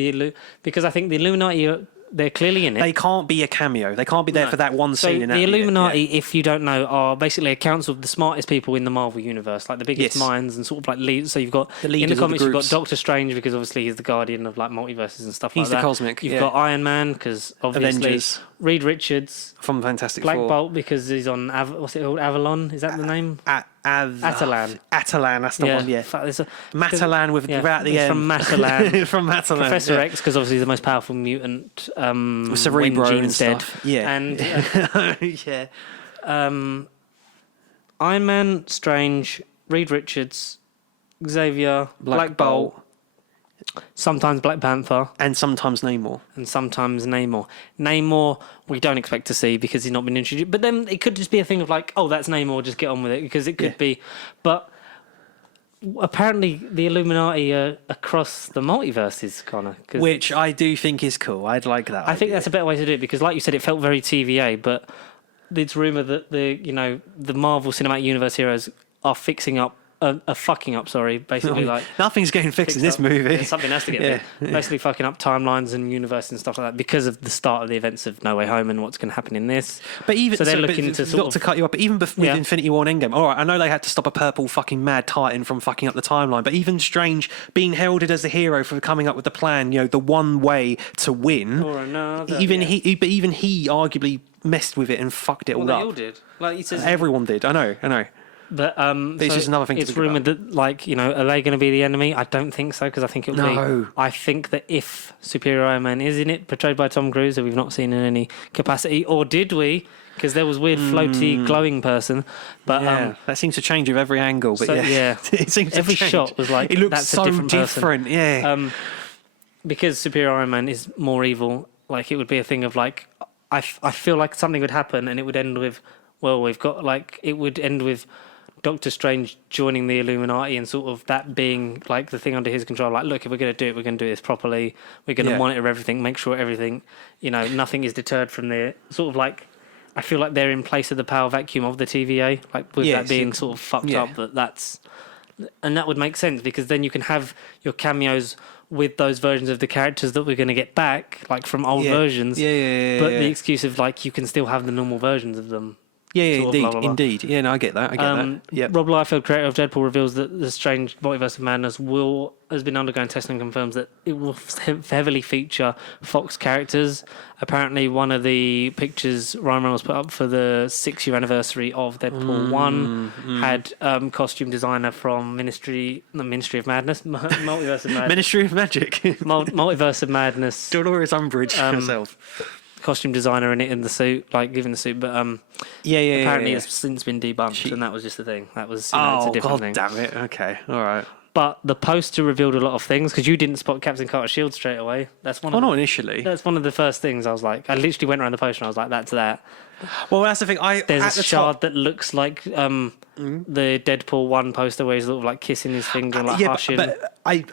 because I think the Illuminati... They're clearly in it. They can't be a cameo. They can't be there for that one scene. So the Illuminati, if you don't know, are basically a council of the smartest people in the Marvel universe, like the biggest minds and sort of like leaders. So you've got in the comics, you've got Doctor Strange because obviously he's the guardian of like multiverses and stuff like that. He's the cosmic. You've got Iron Man because obviously Avengers. Reed Richards from Fantastic Black Four. Bolt because he's on what's it called? Avalon? Is that the name? Atalan. Atalan, that's the one. Yeah. Matalan without the end. From Matalan. From Matalan. Professor X because obviously the most powerful mutant. Cerebro and stuff. Yeah. And yeah. Iron Man, Strange, Reed Richards, Xavier, Black Bolt. Sometimes Black Panther. And sometimes Namor. Namor, we don't expect to see because he's not been introduced. But then it could just be a thing of like, oh, that's Namor, just get on with it. Because it could be. But apparently the Illuminati are across the multiverses, Connor. Which I do think is cool. I'd like that. I think that's a better way to do it because, like you said, it felt very TVA. But it's rumoured that the Marvel Cinematic Universe heroes are fucking up, basically like nothing's getting fixed in this movie. Yeah, something has to get fixed. Basically fucking up timelines and universe and stuff like that because of the start of the events of No Way Home and what's going to happen in this. But even so they're looking to sort not to cut you up, but even with Infinity War and Endgame, all right, I know they had to stop a purple fucking mad titan from fucking up the timeline, but even Strange being heralded as the hero for coming up with the plan, the one way to win, or another, even he arguably messed with it and fucked it all up. They all did. Like he says, everyone did. I know. But it's just another thing. It's rumoured that, are they going to be the enemy? I don't think so because I think it'll be. I think that if Superior Iron Man is in it, portrayed by Tom Cruise, who we've not seen in any capacity, or did we? Because there was weird floaty glowing person, but that seems to change with every angle. But it seems every shot was like it looks that's so a different different. Person. Yeah, because Superior Iron Man is more evil. Like it would be a thing of like I feel like something would happen and it would end with it would end with Doctor Strange joining the Illuminati and sort of that being like the thing under his control. Like, look, if we're going to do it, we're going to do this properly. We're going to monitor everything, make sure everything, nothing is deterred from the sort of like. I feel like they're in place of the power vacuum of the TVA, like with that being sort of fucked up. That's and that would make sense because then you can have your cameos with those versions of the characters that we're going to get back, like from old versions. But the excuse of like you can still have the normal versions of them. Indeed. Yeah, no, I get that. Yeah. Rob Liefeld, creator of Deadpool, reveals that the strange Multiverse of Madness has been undergoing testing and confirms that it will heavily feature Fox characters. Apparently, one of the pictures Ryan Reynolds put up for the 6-year anniversary of Deadpool 1 had costume designer from Multiverse of Madness. Ministry of Magic. Multiverse of Madness. Dolores Umbridge herself. Costume designer in the suit, like giving the suit, but apparently it's since been debunked, and that was just the thing. That was it's a different thing. Damn it! Okay, all right. But the poster revealed a lot of things because you didn't spot Captain Carter's shield straight away. That's one. Not initially. That's one of the first things I was like. I literally went around the poster and I was like, "That's that." Well, that's the thing. There's a shard that looks like the Deadpool 1 poster where he's sort of like kissing his finger and like hushing. But I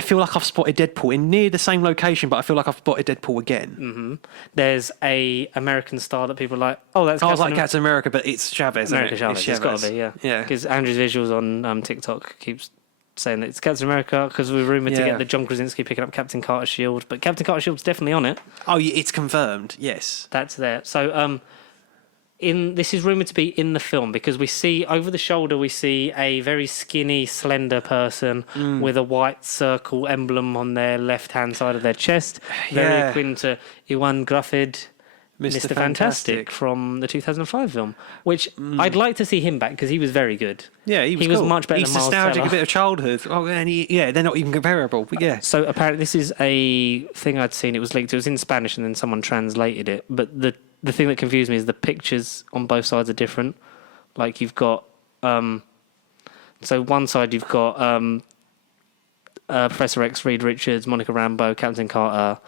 feel like I've spotted Deadpool in near the same location, but I feel like I've spotted Deadpool again. Mm-hmm. There's a American star that people are like, oh, that's Captain America, but it's Chavez. America Chavez. It's got to be, yeah. Because Andrew's visuals on TikTok keeps saying that it's Captain America because we're rumoured to get the John Krasinski picking up Captain Carter's shield, but Captain Carter's shield's definitely on it. Oh, it's confirmed. Yes, that's there. So, this is rumoured to be in the film because we see over the shoulder we see a very skinny, slender person with a white circle emblem on their left-hand side of their chest, very akin to Ewan Gruffydd, Mr. Fantastic from the 2005 film, which I'd like to see him back because he was very good. Yeah, he was much better than Miles Teller. He's nostalgic, a bit of childhood. Oh, and they're not even comparable. But yeah. So apparently this is a thing I'd seen. It was leaked. It was in Spanish, and then someone translated it. But the thing that confused me is the pictures on both sides are different. Like you've got, so one side you've got Professor X, Reed Richards, Monica Rambeau, Captain Carter,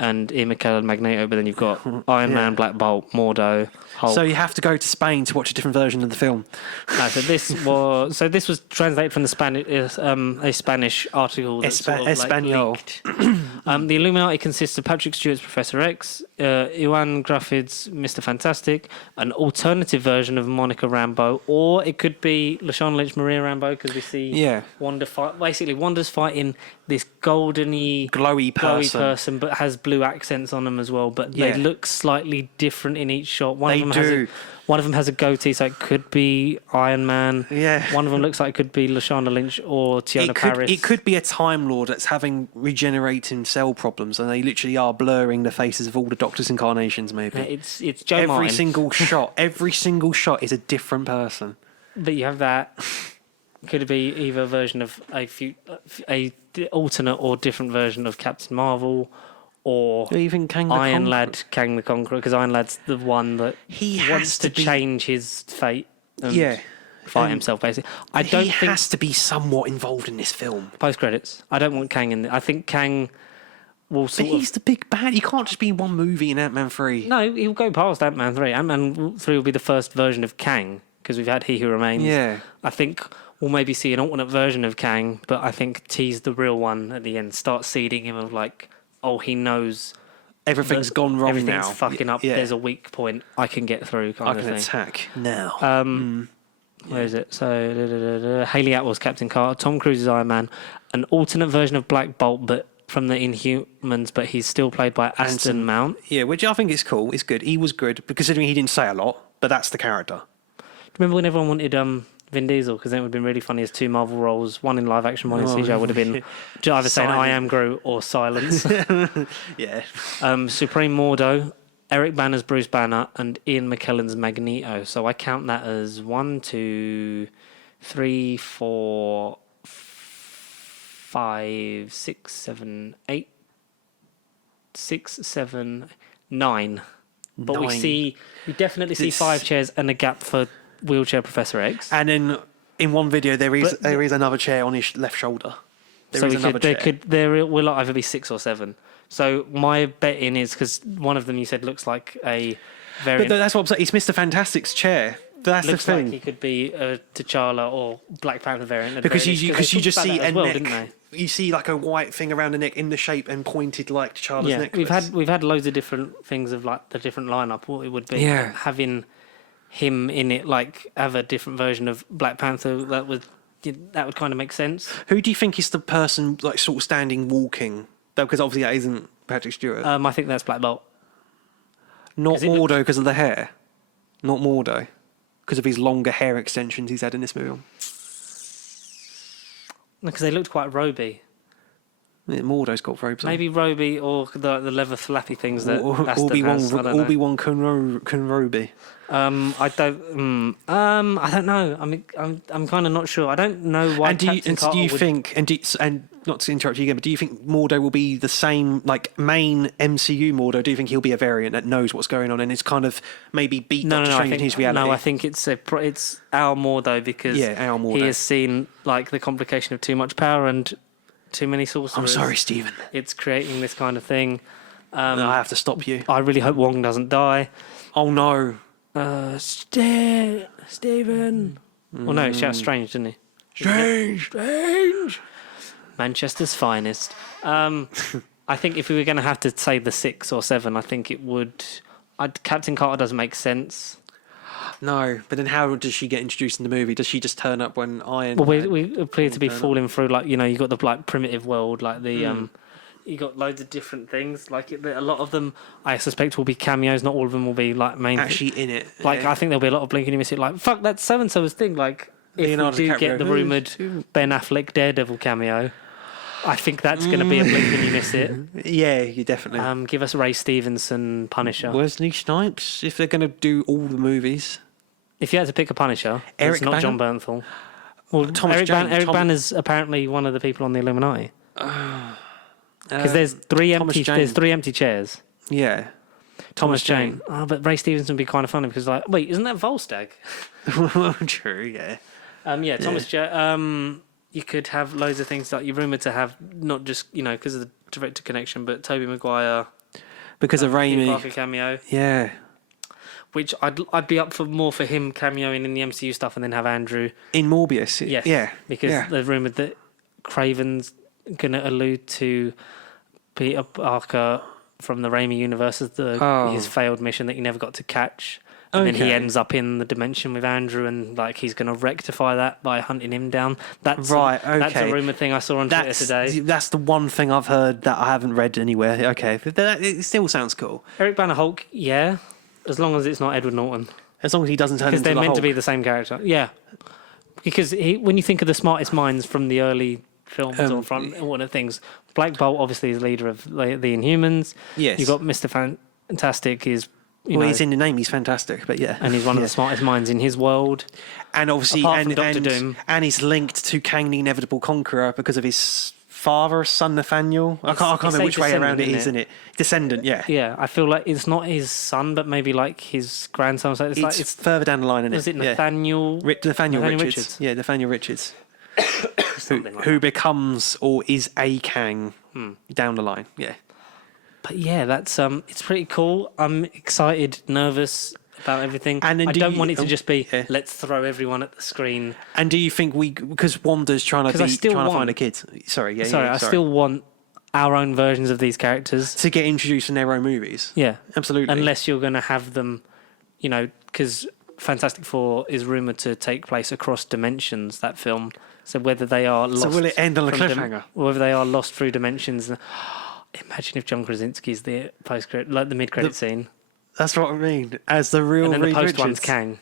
and Ian McKellen, Magneto. But then you've got Iron Man, Black Bolt, Mordo, Hulk. So you have to go to Spain to watch a different version of the film. So this was translated from the Spanish, a Spanish article. Espanol. The Illuminati consists of Patrick Stewart's Professor X, Ewan Gruffydd's Mr. Fantastic, an alternative version of Monica Rambeau, or it could be Lashana Lynch, Maria Rambeau, because we see Wanda fight. Basically, Wanda's fighting this glowy person, but has blue accents on them as well. But they look slightly different in each shot. One of them has a goatee, so it could be Iron Man. Yeah. One of them looks like it could be Lashana Lynch or Tiona Paris. It could be a Time Lord that's having regenerating cell problems, and they literally are blurring the faces of all the Doctor's incarnations. Maybe it's Joe Every Martin. Every single shot is a different person. But you have that. Could it be either a version of a alternate or different version of Captain Marvel? Or even Kang the Iron Lad, Kang the Conqueror, because Iron Lad's the one that he wants to change his fate and fight himself, basically. He has to be somewhat involved in this film. Post-credits. I don't want Kang in there. I think Kang will he's the big bad. He can't just be in one movie in Ant-Man 3. No, he'll go past Ant-Man 3. Ant-Man 3 will be the first version of Kang, because we've had He Who Remains. Yeah. I think we'll maybe see an alternate version of Kang, but I think tease the real one at the end. Start seeding him of like... Oh, he knows everything's gone wrong now. Everything's fucking up. Yeah. There's a weak point I can get through. I can attack now. Where is it? So Hayley Atwell's Captain Carter, Tom Cruise's Iron Man, an alternate version of Black Bolt, but from the Inhumans, but he's still played by Aston Mount. Yeah, which I think is cool. It's good. He was good, considering he didn't say a lot, but that's the character. Do you remember when everyone wanted Vin Diesel? Because then it would have been really funny as two Marvel roles, one in live action, one in CGI, would have been either saying I am Groot or silence. Yeah. Supreme Mordo, Eric Banner's Bruce Banner, and Ian McKellen's Magneto. So I count that as 1, 2, 3, 4, 5, 6, 7, 8, 6, 7, 9. But we definitely see 5 chairs and a gap for wheelchair Professor X. And then in one video there is another chair on his left shoulder. There will either be 6 or 7. So my betting is, because one of them you said looks like a very... But that's what I'm saying. It's Mr. Fantastic's chair. That's the thing. Like he could be a T'Challa or Black Panther variant. Because you just see a neck. Didn't they? You see like a white thing around the neck in the shape and pointed like T'Challa's necklace. We've had loads of different things of like the different lineup. What it would be having him in it, like have a different version of Black Panther that would that would kind of make sense. Who do you think is the person like sort of standing walking? Though, because obviously that isn't Patrick Stewart. I think that's Black Bolt. Not Mordo because of the hair. Not Mordo because of his longer hair extensions he's had in this movie. Because they looked quite roby. Yeah, Mordo's got robes on. Maybe roby or the leather flappy things that Aston has. Obi-Wan Kenobi. I don't know. I mean, I'm kind of not sure. I don't know why. And do you think not to interrupt you again, but do you think Mordo will be the same like main MCU Mordo? Do you think he'll be a variant that knows what's going on and is kind of maybe beat Doctor Strange in his reality? No, I think it's our Mordo because our Mordo. He has seen like the complication of too much power and too many sorcerers. I'm sorry, Stephen. It's creating this kind of thing. I have to stop you. I really hope Wong doesn't die. Oh no. Stephen. Well, no, he shouts Strange, didn't he? Strange. Manchester's finest. I think if we were going to have to say the 6 or 7, I think it would. Captain Carter doesn't make sense. No, but then how does she get introduced in the movie? Does she just turn up when Iron? Well, we appear to be falling through like you got the like primitive world, like the you got loads of different things. Like a lot of them, I suspect, will be cameos. Not all of them will be like main. Actually, in it. Like I think there'll be a lot of blink and you miss it. Like fuck, that's so and so's thing. Like if Leonardo we do DiCaprio. get the rumored Ben Affleck Daredevil cameo, I think that's going to be a blink and you miss it. Yeah, you definitely. Give us Ray Stevenson Punisher. Wesley Snipes, if they're going to do all the movies. If you had to pick a Punisher, it's not John Bernthal. Well, Eric Banner's apparently one of the people on the Illuminati. Because there's three empty chairs. Yeah. Thomas Jane. Oh, but Ray Stevenson would be kind of funny because like, wait, isn't that Volstagg? True, yeah. Thomas Jane. You could have loads of things that you're rumoured to have, not just, because of the director connection, but Tobey Maguire. Because of Raimi. Parker cameo. Yeah. Which I'd be up for more for him cameoing in the MCU stuff and then have Andrew. In Morbius. Yes. Yeah. Because they're rumoured that Craven's going to allude to Peter Parker from the Raimi universe as his failed mission that he never got to catch. And then he ends up in the dimension with Andrew and like he's going to rectify that by hunting him down. That's a rumoured thing I saw on Twitter today. That's the one thing I've heard that I haven't read anywhere. Okay. It still sounds cool. Eric Banner Hulk, yeah. As long as it's not Edward Norton. As long as he doesn't turn into the Hulk. Because they're meant to be the same character. Yeah. Because when you think of the smartest minds from the early films or from one of the things, Black Bolt obviously is leader of the Inhumans. Yes. You've got Mr. Fantastic is... he's in the name, he's fantastic, but yeah. And he's one of the smartest minds in his world. And obviously... Apart from Dr. Doom. And he's linked to Kang the Inevitable Conqueror because of his father, son Nathaniel. I can't remember which way around it is, isn't it? Descendant, yeah. Yeah, I feel like it's not his son, but maybe like his grandson. So it's further down the line, isn't it? Was it Nathaniel? Nathaniel Richards. Yeah, Nathaniel Richards. who becomes or is a Kang down the line, yeah. But yeah, that's it's pretty cool. I'm excited, nervous about everything. And then I don't want it to just be let's throw everyone at the screen. And do you think because Wanda's trying to find a kid? Sorry, I still want our own versions of these characters to get introduced in their own movies. Yeah, absolutely. Unless you're going to have them, because Fantastic Four is rumored to take place across dimensions. That film, so whether they are lost, so will it end on a cliffhanger? Or whether they are lost through dimensions. Imagine if John Krasinski's the post-credit, like the mid-credit scene. That's what I mean. As the real, and then Reed the post Richards. One's Kang.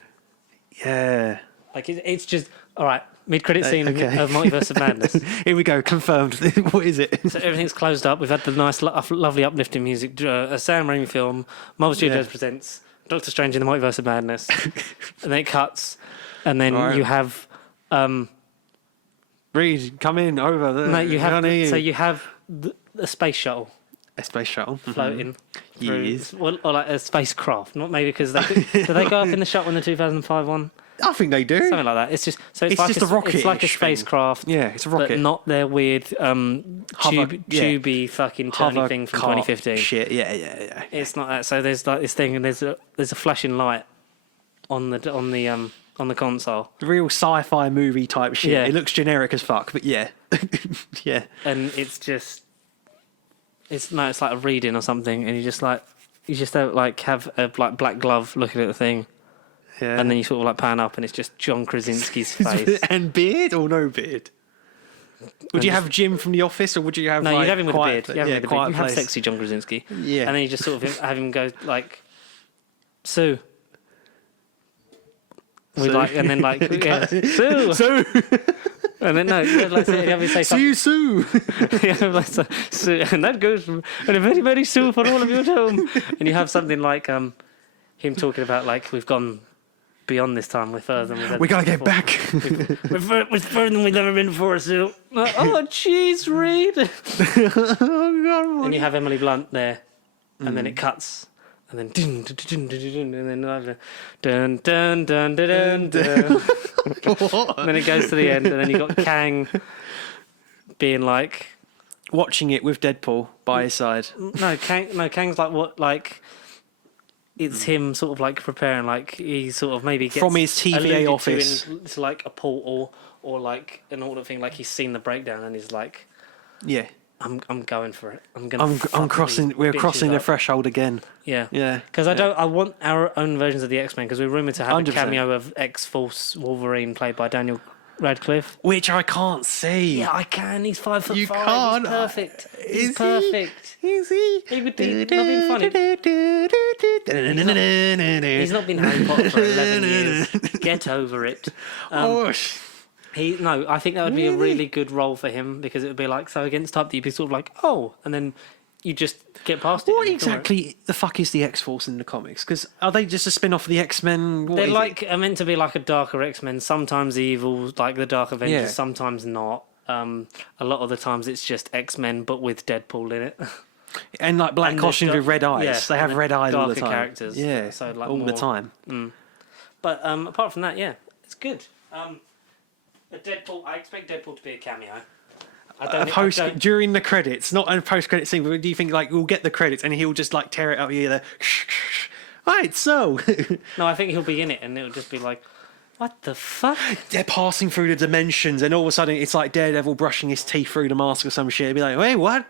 Yeah. Like it's just all right. Mid-credit scene of Multiverse of Madness. Here we go. Confirmed. What is it? So everything's closed up. We've had the nice, lovely, uplifting music. A Sam Raimi film. Marvel Studios presents Doctor Strange in the Multiverse of Madness, and then it cuts, and then you have. Reed, come in over there. No, you have. So you have a space shuttle. A space shuttle floating. Yes. Or like a spacecraft. Not maybe because do they go up in the shuttle in the 2005 one? I think they do. Something like that. It's just it's like just a rocket. It's like a spacecraft. Yeah, it's a rocket. But not their weird tubey fucking turny thing from 2015. Shit. Yeah. It's not that. So there's like this thing, and there's a flashing light on the console. Real sci-fi movie type shit. Yeah. It looks generic as fuck, but yeah. Yeah. And it's just it's like a reading or something, and you just have a black glove looking at the thing. Yeah. And then you sort of like pan up, and it's just John Krasinski's face. And beard or no beard? Would you have Jim from The Office, or would you have No, you'd have him with a beard. You have sexy John Krasinski. Yeah. And then you just sort of have him go like, Sue. With like, and then like, Sue. Sue. And then no, like have him say See something. you, Sue. Yeah, like, Sue. And that goes from and a very, very Sue for all of you at home. And you have something like him talking about like we've gone beyond this time. We're further than we've ever We gotta been get back. We're further than we've ever been before, Sue. Oh, jeez, Reed. And you have Emily Blunt there, and then it cuts, and then dun, dun, dun, dun, dun, and then dun dun dun dun dun dun. And then it goes to the end, and then you got Kang being like Watching it with Deadpool by his side. Kang's like what like. It's him sort of like preparing, like he sort of maybe gets From his TVA office. It's like a portal or like an alternate thing. Like he's seen the breakdown and he's like, Yeah. I'm going for it. I'm crossing. We're crossing the threshold again. Yeah. Yeah. Because I want our own versions of the X-Men because we're rumoured to have 100%. a cameo of X-Force Wolverine played by Daniel Radcliffe. Which I can't see. Yeah, I can. He's 5'5". You can't. He's perfect. He's Is perfect. Is he? He would be not being funny. He's not been Harry Potter for 11 years. Get over it. Oh, I think that would be a really good role for him because it would be like so against type that you'd be sort of like, oh, and then you just get past it. what exactly the fuck is the X-Force in the comics? Because are they just a spin-off of the X-Men? They're like are meant to be like a darker X-Men, sometimes evil, like the Dark Avengers, Yeah. sometimes not. A lot of the times it's just X-Men, but with Deadpool in it. And like black And costumes with red eyes. yeah, They have and red eyes all the darker time. characters. Yeah, So, like, all the more- time. But apart from that, yeah, it's good. A Deadpool. I expect Deadpool to be a cameo. During the credits, not a post-credit scene. But do you think like we'll get the credits and he'll just like tear it up here? Right, so No, I think he'll be in it, and it'll just be like, what the fuck? they're passing through the dimensions, and all of a sudden it's like Daredevil brushing his teeth through the mask or some shit. It'd be like, wait, what?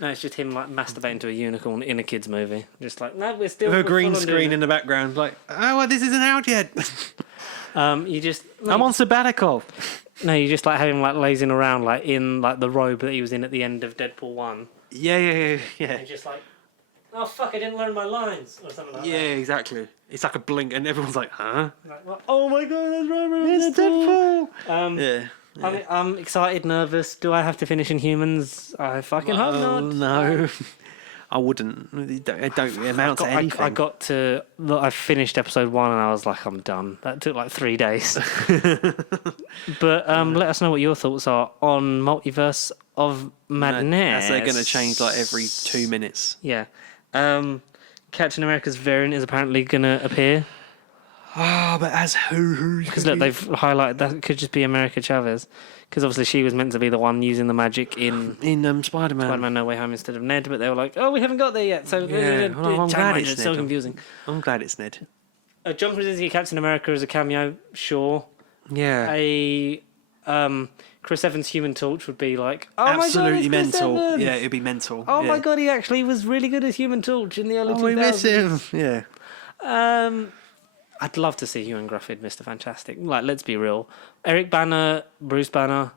No, it's just him like masturbating to a unicorn in a kids' movie. Just like, no, we're still With a we're green full on screen doing in the background, like, oh, well, this isn't out yet. it. You just I'm on sabbatical. No, you just like have him like lazing around like in like the robe that he was in at the end of Deadpool 1. Yeah. And just like, oh fuck, I didn't learn my lines or something like Yeah, that. exactly. It's like a blink, and everyone's like, huh? Like, well, oh my god, that's right, It's Deadpool. Yeah. I'm excited, nervous. Do I have to finish Inhumans? I fucking hope not. No. I wouldn't. It don't amount to anything. I finished episode 1 and I was like, I'm done. That took like 3 days. But let us know what your thoughts are on Multiverse of Madness. As they're going to change like every 2 minutes. Yeah. Captain America's variant is apparently going to appear. Ah, but as who? Because look, they've highlighted that it could just be America Chavez. Because obviously she was meant to be the one using the magic in Spider-Man. Spider-Man No Way Home instead of Ned, but they were like, oh, we haven't got there yet. So Yeah, well, I'm glad it's so Ned. confusing. I'm glad it's Ned. John Krasinski Captain America as a cameo, sure. Yeah. A Chris Evans Human Torch would be like, oh Absolutely my god, it's Chris mental. Evans. Yeah, it'd be mental. Oh yeah. my god, he actually was really good as Human Torch in the early 2000s. we miss him. Yeah. I'd love to see Ewan Grufford, Mr. Fantastic. Like, let's be real. Eric Banner, Bruce Banner.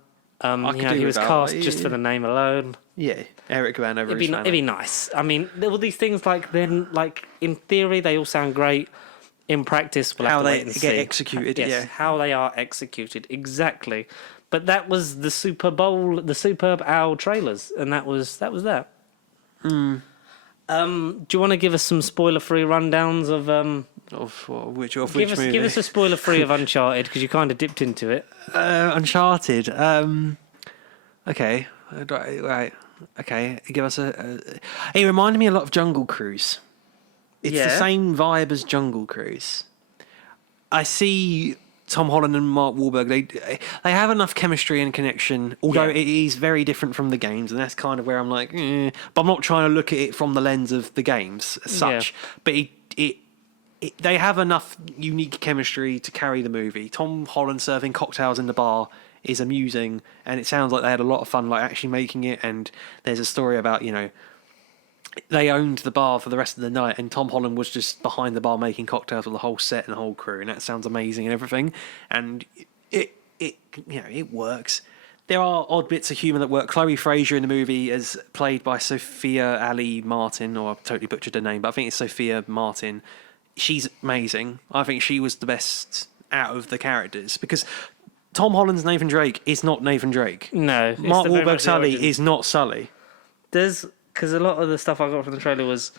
He was cast just for the name alone. Yeah, Eric Banner. It'd be nice. I mean, all these things in theory they all sound great. In practice, we'll have to wait and see. Get executed. Yes, Yeah. how they are executed exactly. But that was the Super Bowl, the Superb Owl trailers, and that was that. Do you want to give us some spoiler-free rundowns of which movie? Give us a spoiler-free of Uncharted because you kind of dipped into it. Uncharted. Okay. Right. Okay. Give us it reminded me a lot of Jungle Cruise. It's the same vibe as Jungle Cruise. I see Tom Holland and Mark Wahlberg. They have enough chemistry and connection, although it is very different from the games, and that's kind of where I'm like, but I'm not trying to look at it from the lens of the games as such. But they have enough unique chemistry to carry the movie. Tom Holland serving cocktails in the bar is amusing, and it sounds like they had a lot of fun, like actually making it. And there's a story about they owned the bar for the rest of the night, and Tom Holland was just behind the bar making cocktails with the whole set and the whole crew, and that sounds amazing and everything. And it works. There are odd bits of humour that work. Chloe Fraser in the movie is played by Sophia Ali Martin, or I've totally butchered her name, but I think it's Sophia Martin. She's amazing. I think she was the best out of the characters, because Tom Holland's Nathan Drake is not Nathan Drake. No. Mark Wahlberg's Sully is not Sully. Because a lot of the stuff I got from the trailer was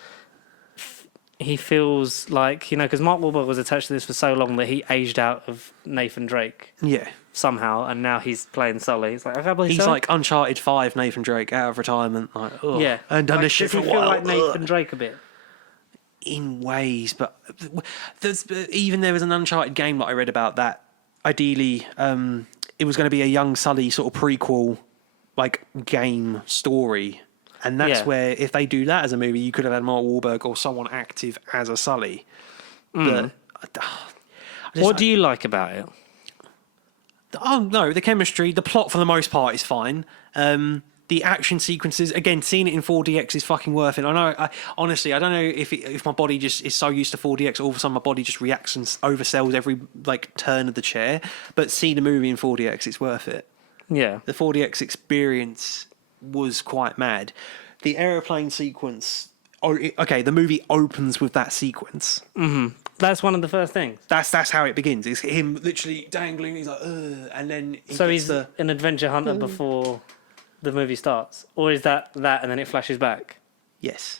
he feels like, because Mark Wahlberg was attached to this for so long that he aged out of Nathan Drake. Yeah. Somehow, and now he's playing Sully. It's like, I can't believe he's like Uncharted 5 Nathan Drake out of retirement. Like, yeah. And done this shit for a while. Does he feel like Nathan Drake a bit? In ways, but there was an Uncharted game that I read about that ideally it was going to be a young Sully sort of prequel like game story, and that's where if they do that as a movie, you could have had Mark Wahlberg or someone active as a Sully. But what do you like about it? Oh no, the chemistry, the plot for the most part is fine. The action sequences, again, seeing it in 4DX is fucking worth it. I know, honestly, I don't know if my body just is so used to 4DX, all of a sudden my body just reacts and oversells every like turn of the chair. But seeing the movie in 4DX, it's worth it. Yeah, the 4DX was quite mad. The aeroplane sequence. The movie opens with that sequence. Mm-hmm. That's one of the first things. That's how it begins. It's him literally dangling. He's like, and then he's an adventure hunter before the movie starts, or is that and then it flashes back? Yes.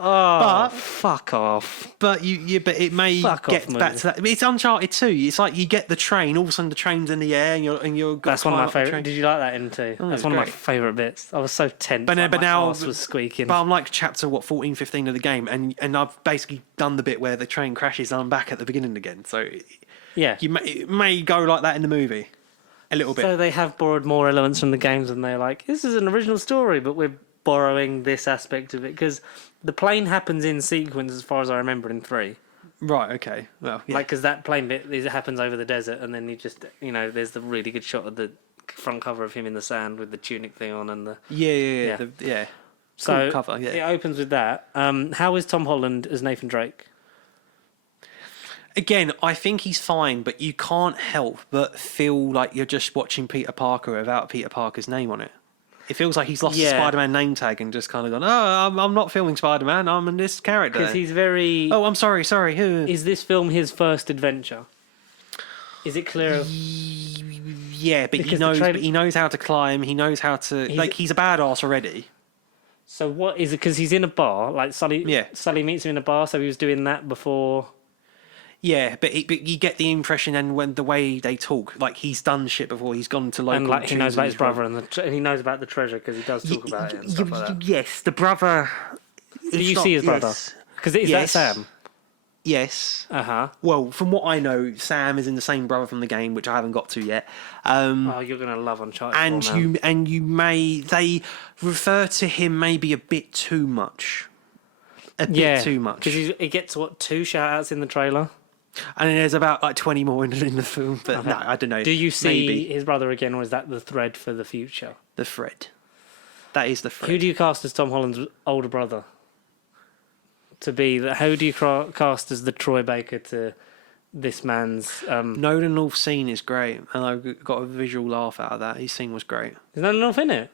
Oh, but fuck off. But but it may get back to that. It's Uncharted 2. It's like you get the train. All of a sudden, the train's in the air, and you're. That's one of my favourite. Did you like that in 2? That's one of my favourite bits. I was so tense. But now, my ass was squeaking. But I'm like chapter 14, 15 of the game, and I've basically done the bit where the train crashes and I'm back at the beginning again. So yeah, it may go like that in the movie, a little bit. So they have borrowed more elements from the games, and they're like, this is an original story, but we're borrowing this aspect of it, because the plane happens in sequence as far as I remember in 3. Right, okay. Well, yeah. Because that plane bit happens over the desert, and then you just, there's the really good shot of the front cover of him in the sand with the tunic thing on and the... Yeah. So cool cover, yeah. It opens with that. How is Tom Holland as Nathan Drake? Again, I think he's fine, but you can't help but feel like you're just watching Peter Parker without Peter Parker's name on it. It feels like he's lost the Spider-Man name tag and just kind of gone, I'm not filming Spider-Man, I'm in this character. Because he's very... Oh, I'm sorry. Is this film his first adventure? Is it clear? Yeah, but he knows how to climb, he knows how to... He's a badass already. So what is it? Because he's in a bar, like Sully meets him in a bar, so he was doing that before... Yeah, but you get the impression, and when the way they talk, like he's done shit before. He's gone to local, and like he knows about his brother, and he knows about the treasure because he does talk about it and stuff like that. Yes, the brother. Do you see his brother? Because that Sam. Yes. Well, from what I know, Sam is in the same brother from the game, which I haven't got to yet. You're gonna love Uncharted. They refer to him maybe a bit too much. A bit too much. Because he gets 2 shout outs in the trailer. And there's about like 20 more in the film, but no, I don't know. Do you see his brother again, or is that the thread for the future? The thread. That is the thread. Who do you cast as Tom Holland's older brother? Who do you cast as the Troy Baker to this man's... Nolan North scene is great, and I got a visual laugh out of that. His scene was great. Is Nolan North in it?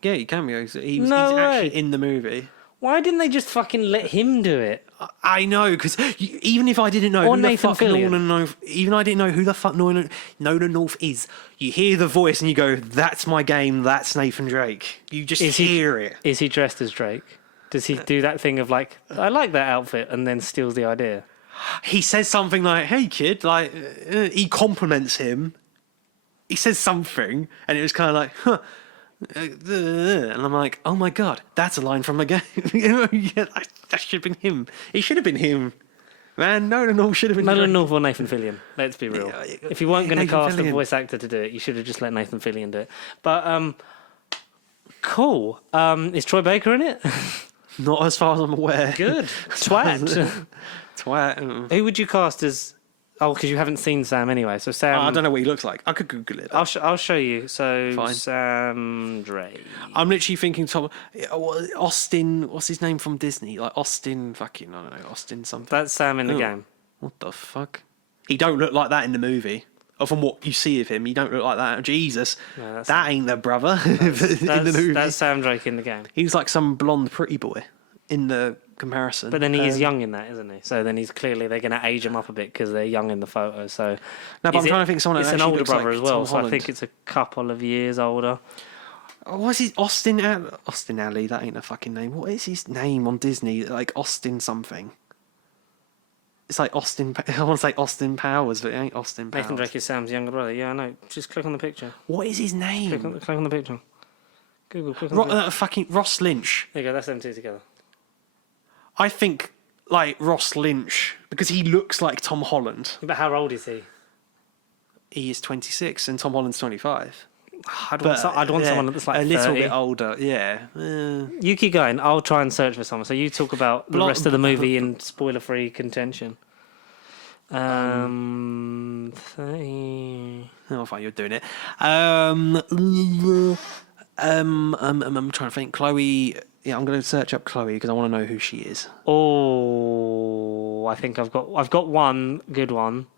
Yeah, he cameos. He's actually in the movie. Why didn't they just fucking let him do it? I know, because even if I didn't know who the fuck Nolan North, even I didn't know who the fuck Nolan North is, you hear the voice and you go, "That's my game. That's Nathan Drake." You just hear it. Is he dressed as Drake? Does he do that thing of like, "I like that outfit," and then steals the idea? He says something like, "Hey kid," like he compliments him. He says something, and it was kind of like, "Huh." And I'm like, oh my god, that's a line from the game. That should have been him. It should have been him. Man, Nolan North should have been Nolan North or Nathan Fillion. Let's be real. If you weren't going to cast a voice actor to do it, you should have just let Nathan Fillion do it. But cool. Is Troy Baker in it? Not as far as I'm aware. Good. Twat. Twat. Who would you cast as Oh, because you haven't seen Sam anyway. So Sam, I don't know what he looks like. I could Google it. I'll show you. So Fine. Sam Drake. I'm literally thinking Austin. What's his name from Disney? Like Austin, fucking I don't know, Austin something. That's Sam in the Oh, game. What the fuck? He don't look like that in the movie. Or from what you see of him, he don't look like that. Jesus, No, that ain't the brother in the movie. That's Sam Drake in the game. He's like some blonde pretty boy in the comparison. But then he is young in that, isn't he? So then he's clearly they're going to age him up a bit because they're young in the photo. So no, but I'm trying to think of someone. It's That an actually older looks brother like as well, Tom so I Holland. think it's a couple of years older. What's his Austin Alley? That ain't a fucking name. What is his name on Disney? Like Austin something. It's like Austin. I want to say Austin Powers, but it ain't Austin Powers. Nathan Drake is Sam's younger brother. Yeah, I know. Just click on the picture. What is his name? Click on the picture. Google. Click on the picture. Fucking Ross Lynch. There you go. That's them two together. I think like Ross Lynch because he looks like Tom Holland. But how old is he? He is 26 and Tom Holland's 25. I'd want someone that's like a little 30. bit older. Yeah. You keep going. I'll try and search for someone. So you talk about the rest of the movie in spoiler-free contention. 30. Oh, fine, you're doing it. I'm trying to think. Chloe. Yeah, I'm going to search up Chloe because I want to know who she is. Oh, I think I've got one good one.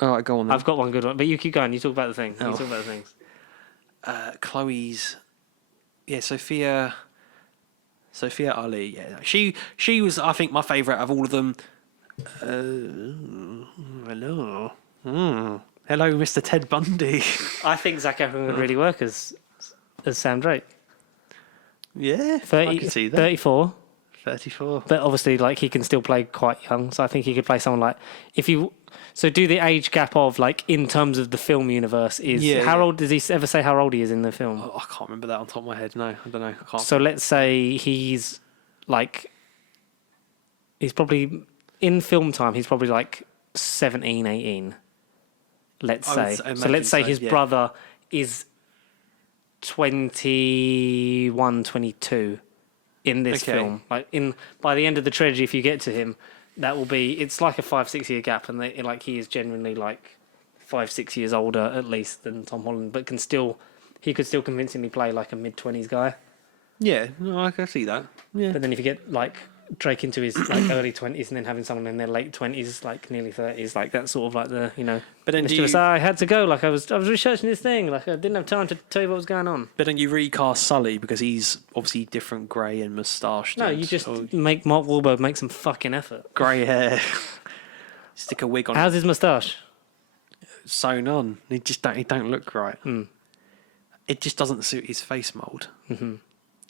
All right, go on then. I've got one good one, but you keep going. You talk about the thing. Oh. You talk about the things. Chloe's. Yeah, Sophia Ali. Yeah, she was. I think my favourite of all of them. Hello. Hello, Mr. Ted Bundy. I think Zac Efron would really work as Sam Drake. Yeah, 30, I can see that. 34. 34. But obviously, like, he can still play quite young. So I think he could play someone like... So do the age gap of, like, in terms of the film universe is... Yeah, how yeah. old... Does he ever say how old he is in the film? Oh, I can't remember that on top of my head. No, I don't know. I can't. So let's say he's, like... He's probably... In film time, he's probably, like, 17, 18. Let's say. So let's say his brother is 21, 22 in this film. Like by the end of the trilogy, if you get to him, that will be. It's like a 5-6 year gap, and he is genuinely like 5-6 years older at least than Tom Holland, but he could still convincingly play like a mid-20s guy. Yeah, no, I can see that. Yeah, But then if you get like Drake into his like early 20s and then having someone in their late 20s, like nearly 30s, like that's sort of like the But then I had to go, like I was researching this thing, like I didn't have time to tell you what was going on. But then you recast Sully because he's obviously different, grey and moustached. No, you just make Mark Wahlberg make some fucking effort. grey hair. Stick a wig on. How's his moustache? Sewn on. He don't look right. It just doesn't suit his face mold. Mm-hmm.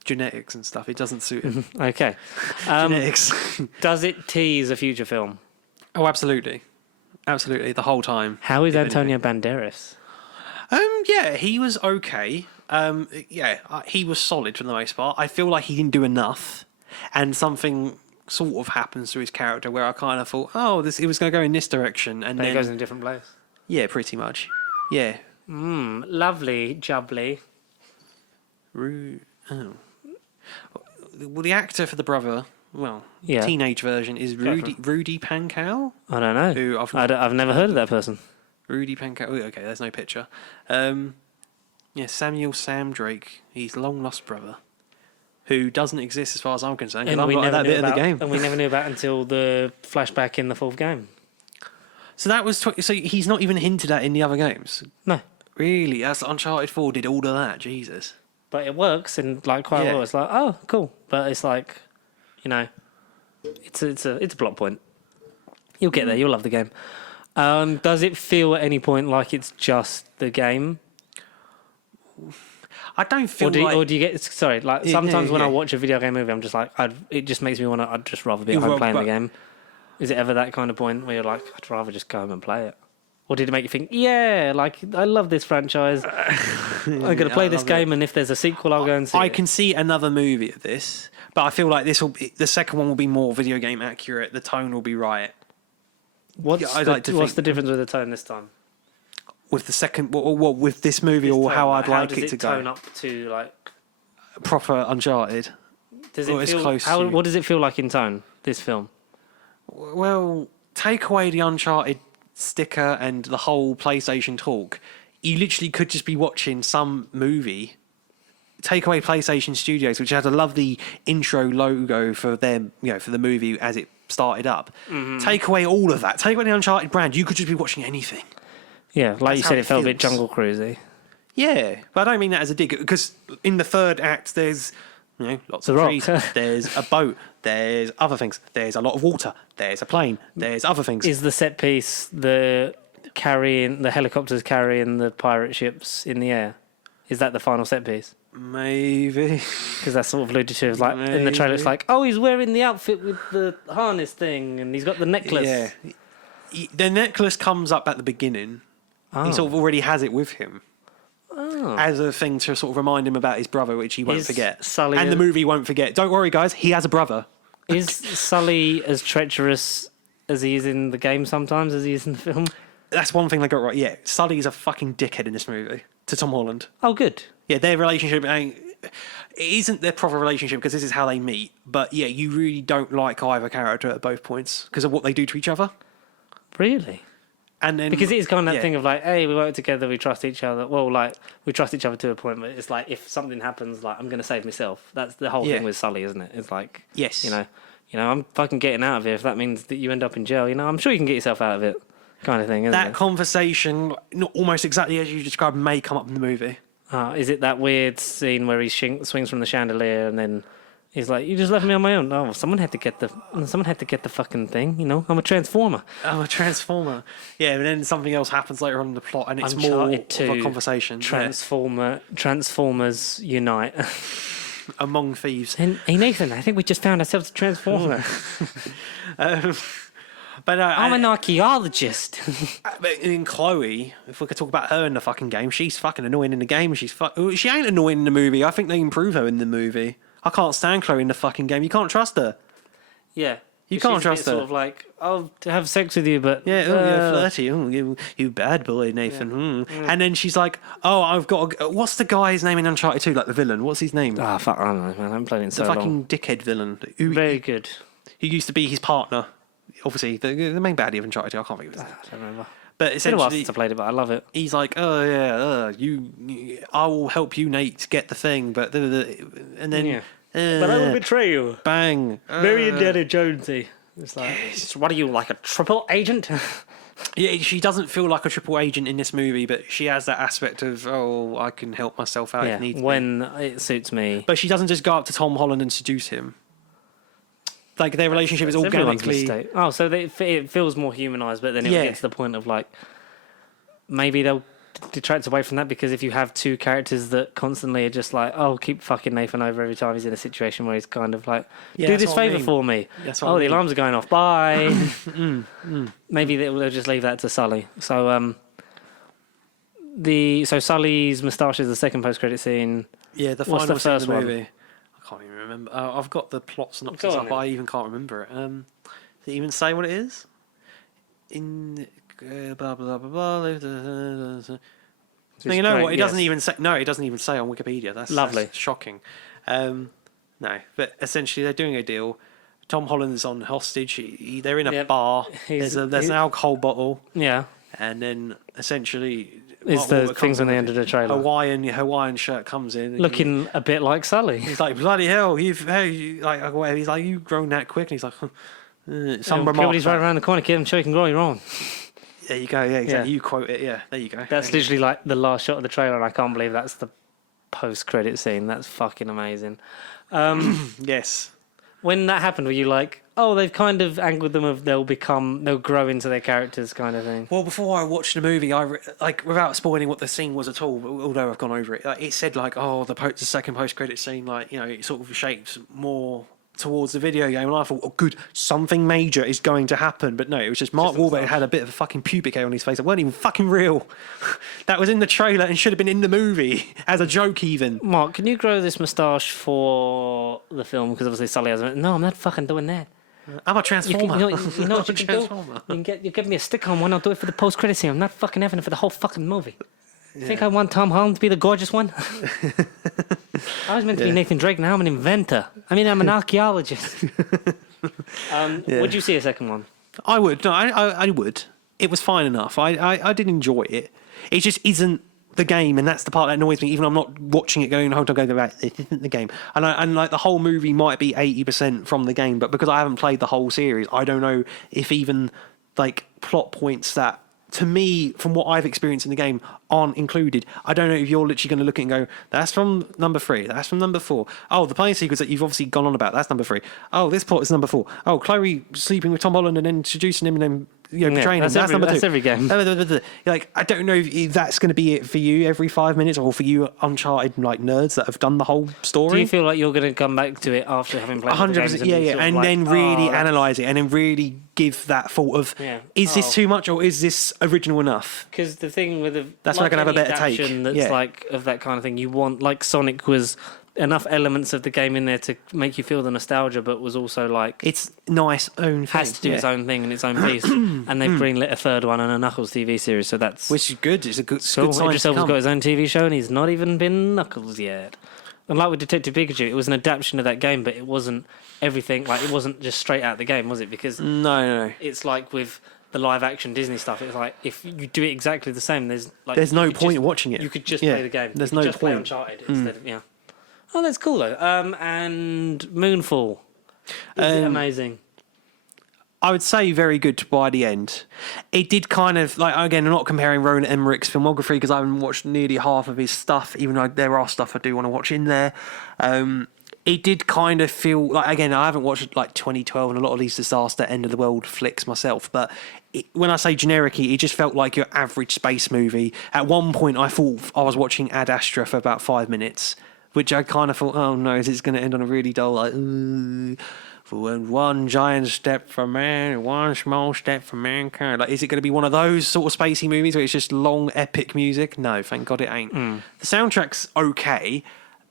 Genetics and stuff. It doesn't suit him. Okay. Genetics. Does it tease a future film? Oh, absolutely, absolutely. The whole time. How is Antonio Banderas? Yeah, he was okay. He was solid for the most part. I feel like he didn't do enough, and something sort of happens to his character where I kind of thought, he was going to go in this direction, and Then then he goes in a different place. Yeah, pretty much. Yeah. Lovely, jubbly. Well, the actor for the brother, teenage version is Rudy Pankow. I don't know. Who I've never heard of that person. Rudy Pankow. Oh, okay, there's no picture. Samuel Sam Drake. He's long lost brother, who doesn't exist as far as I'm concerned. And I'm we not at never that knew bit of about, the game. and we never knew about until the flashback in the fourth game. So that was so he's not even hinted at in the other games. No, Really, that's Uncharted 4 did all of that. Jesus. but it works and like quite well. It's like, oh, cool, but it's like, it's a plot point. You'll get there. You'll love the game. Does it feel at any point like it's just the game? I don't feel or do you get sometimes when I yeah. watch a video game movie, I'm just like, it just makes me want to. I'd just rather be at home playing the game. Is it ever that kind of point where you're like, I'd rather just go home and play it? Or did it make you think, yeah, like I love this franchise, I'm going to play this game, and if there's a sequel, I'll go and see I it. can see another movie of this, but I feel like the second one will be more video game accurate. The tone will be right. What's the difference with the tone this time? With the second, with this movie, or how I'd like it to go. Tone up to like proper Uncharted. Does it Or as feel? close to- What does it feel like in tone? This film. Well, take away the Uncharted sticker and the whole PlayStation talk, you literally could just be watching some movie. Take away PlayStation Studios, which had a lovely intro logo for them, for the movie as it started up. Mm-hmm. Take away all of that. Take away the Uncharted brand. You could just be watching anything. Yeah, like That's you said, it felt feels. a bit Jungle Cruisey. Yeah, but I don't mean that as a dig, because in the third act, there's lots of trees, there's a boat, there's other things, there's a lot of water, there's a plane, there's other things. Is the set piece the helicopters carrying the pirate ships in the air? Is that the final set piece? Maybe. Because that's sort of alluded to. Like in the trailer, it's like, oh, he's wearing the outfit with the harness thing, and he's got the necklace. Yeah. The necklace comes up at the beginning. Oh. He sort of already has it with him. Oh. As a thing to sort of remind him about his brother, which he won't forget. Sully and the movie won't forget. Don't worry, guys. He has a brother. Is Sully as treacherous as he is in the game sometimes, as he is in the film? That's one thing they got right. Yeah, Sully's a fucking dickhead in this movie to Tom Holland. Oh, good. Yeah, their relationship it isn't their proper relationship because this is how they meet. But yeah, you really don't like either character at both points because of what they do to each other. Really? And then because it is kind of that thing of like, hey, we work together, we trust each other. Well, like we trust each other to a point, but it's like if something happens, like I'm going to save myself. That's the whole thing with Sully, isn't it? It's like, yes, you know, I'm fucking getting out of here. If that means that you end up in jail, I'm sure you can get yourself out of it, kind of thing. Isn't that it? Conversation, not almost exactly as you described, may come up in the movie. Is it that weird scene where he swings from the chandelier and then he's like, "You just left me on my own." Oh, someone had to get the fucking thing. I'm a transformer. Yeah, and then something else happens later on in the plot, and it's Uncharted more of a conversation. Transformers unite among thieves. Hey Nathan, I think we just found ourselves a transformer. But I'm an archaeologist. But in Chloe, if we could talk about her in the fucking game, she's fucking annoying in the game. She ain't annoying in the movie. I think they improve her in the movie. I can't stand Chloe in the fucking game. You can't trust her. Yeah. You can't trust her. Sort of like, I'll have sex with you, but... Yeah, you're flirty. Oh, you bad boy, Nathan. Yeah. And then she's like, oh, I've got... What's the guy's name in Uncharted 2, like the villain? What's his name? Ah, fuck, I don't know, man. I haven't played it in so long. The fucking dickhead villain. Very good. He used to be his partner. Obviously, the main baddie of Uncharted 2. I can't think of his name. I don't remember. But essentially, it's been a while since I played it, but I love it. He's like, oh yeah, I will help you, Nate, get the thing, but and then, but I will betray you. Bang, very Indiana Jonesy. It's like, what are you, like a triple agent? Yeah, she doesn't feel like a triple agent in this movie, but she has that aspect of, oh, I can help myself out if need be. When it suits me. But she doesn't just go up to Tom Holland and seduce him. Like, their relationship is organically... Oh, so it feels more humanised, but then it gets to the point of, like, maybe they'll detract away from that, because if you have two characters that constantly are just like, oh, keep fucking Nathan over every time he's in a situation where he's kind of like, do this favour for me. Oh, the alarms are going off. Bye. Maybe they'll just leave that to Sully. So, Sully's moustache is the second post-credit scene. Yeah, the final scene of the movie. I can't even remember. I've got the plot synopsis up, but I even can't remember it. Does it even say what it is? In blah blah blah blah. You know what? It doesn't even say. No, it doesn't even say on Wikipedia. That's lovely. That's shocking. No, but essentially they're doing a deal. Tom Holland's on hostage. They're in a bar. There's an alcohol bottle. Yeah. And then essentially. It's the things when they ended the trailer. Hawaiian shirt comes in, looking a bit like Sully. He's like, bloody hell! He's like, you've grown that quick, and he's like, some remark. He's right around the corner, kid. I'm sure you can grow your own. There you go. Yeah, exactly. Yeah. You quote it. Yeah, there you go. That's literally like the last shot of the trailer, and I can't believe that's the post-credit scene. That's fucking amazing. Yes. When that happened, were you like, oh, they've kind of angled them of they'll grow into their characters kind of thing? Well, before I watched the movie, without spoiling what the scene was at all, although I've gone over it, it said like, oh, the second post-credit scene, like, you know, it sort of shapes more towards the video game, and I thought, oh, good, something major is going to happen. But no, it was just Mark Wahlberg had a bit of a fucking pubic hair on his face. It weren't even fucking real. That was in the trailer and should have been in the movie as a joke even. Mark, can you grow this moustache for the film? Because obviously Sully hasn't. No, I'm not fucking doing that. I'm a transformer. You know what you can do? You give me a stick-on one, I'll do it for the post-credit scene. I'm not fucking having it for the whole fucking movie. Yeah. Think I want Tom Holland to be the gorgeous one? I was meant to be Nathan Drake, now I'm an inventor. I mean, I'm an archaeologist. Would you see a second one? I would. No, I would. it was fine enough. I did enjoy it. It just isn't the game, and that's the part that annoys me. Even I'm not watching it going, hold on, go back. This isn't the game, and like the whole movie might be 80% from the game, but because I haven't played the whole series, I don't know if even like plot points that, to me, from what I've experienced in the game, aren't included. I don't know if you're literally going to look at it and go, that's from number 3, that's from number 4. Oh, the playing sequence that you've obviously gone on about, that's number 3. Oh, this plot is number 4. Oh, Chloe sleeping with Tom Holland and then introducing him and then betraying him. That's number 2. That's every game. Like, I don't know if that's going to be it for you every 5 minutes, or for you Uncharted like nerds that have done the whole story. Do you feel like you're going to come back to it after having played 100%? The games and then really analyse it and then really give that thought of, is this too much or is this original enough? Because the thing with that's where I can have a better take. That's like of that kind of thing. You want, like Sonic was enough elements of the game in there to make you feel the nostalgia, but was also like it's nice own thing. Has to do its own thing and its own piece. And they've greenlit a third one and a Knuckles TV series, so that's which is good. It's a good. So good sign Idris Elba's got his own TV show, and he's not even been Knuckles yet. And like with Detective Pikachu, it was an adaptation of that game, but it wasn't everything. Like it wasn't just straight out the game, was it? Because no. It's like with the live action Disney stuff. It's like if you do it exactly the same, there's no point in watching it. You could just play the game. There's no point. Play Uncharted instead of Oh, that's cool though. And Moonfall. Is it amazing? I would say very good by the end. It did kind of, like, again, I'm not comparing Roland Emmerich's filmography because I haven't watched nearly half of his stuff, even though there are stuff I do want to watch in there. It did kind of feel like, again, I haven't watched like 2012 and a lot of these disaster end of the world flicks myself, but when I say generic, it just felt like your average space movie. At one point, I thought I was watching Ad Astra for about 5 minutes, which I kind of thought, oh no, is it going to end on a really dull, like, for one giant step for man, one small step for mankind. Like, is it going to be one of those sort of spacey movies where it's just long, epic music? No, thank God it ain't. The soundtrack's okay.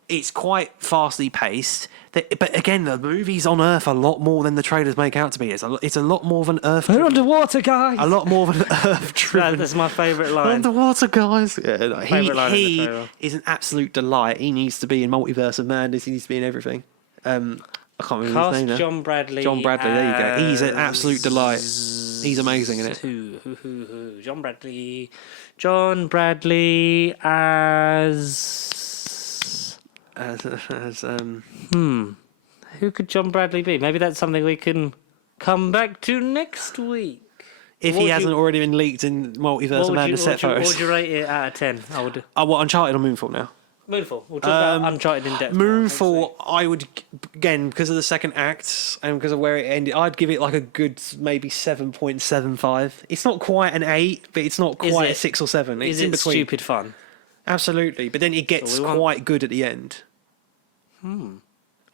It's quite fastly paced. But again, the movie's on Earth a lot more than the trailers make out to be. It's a lot more of an Earth... We're underwater, guys! A lot more of an Earth-driven... That's my favourite line. Underwater, guys! Yeah, he is an absolute delight. He needs to be in Multiverse of Madness. He needs to be in everything. I can't remember his name now. John Bradley. John Bradley, there you go. He's an absolute delight. He's amazing in it. John Bradley. John Bradley as who could John Bradley be? Maybe that's something we can come back to next week. If he hasn't already been leaked in Multiverse of Madness set photos. What would you rate it out of 10? I would. What, Uncharted or Moonfall now? Moonfall. We'll talk about Uncharted in depth. Moonfall, I would, again, because of the second act and because of where it ended, I'd give it like a good maybe 7.75. It's not quite an 8, but it's not quite a 6 or 7. It's in between. Stupid fun? Absolutely, but then it gets quite good at the end.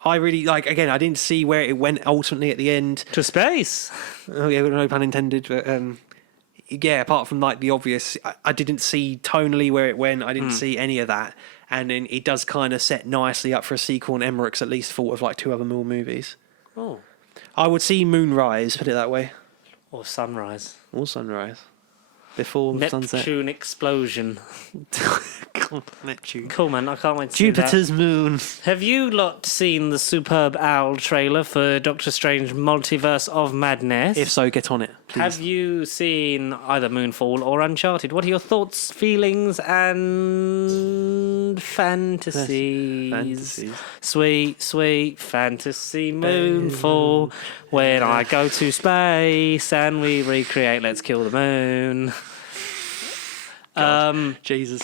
I really, like, again, I didn't see where it went ultimately at the end. To space! Oh yeah, no pun intended, but yeah, apart from like the obvious, I didn't see tonally where it went, I didn't see any of that. And then it does kind of set nicely up for a sequel, and Emmerich's at least thought of like 2 other more movies. Oh. I would see Moonrise, put it that way. Or Sunrise. Or Sunrise. Before sunset. Neptune explosion. Neptune. Cool, man. I can't wait to see that. Jupiter's moon. Have you lot seen the superb owl trailer for Doctor Strange Multiverse of Madness? If so, get on it, please. Have you seen either Moonfall or Uncharted? What are your thoughts, feelings, and fantasies? Sweet, sweet fantasy Moonfall. When I go to space and we recreate Let's Kill the Moon. Jesus.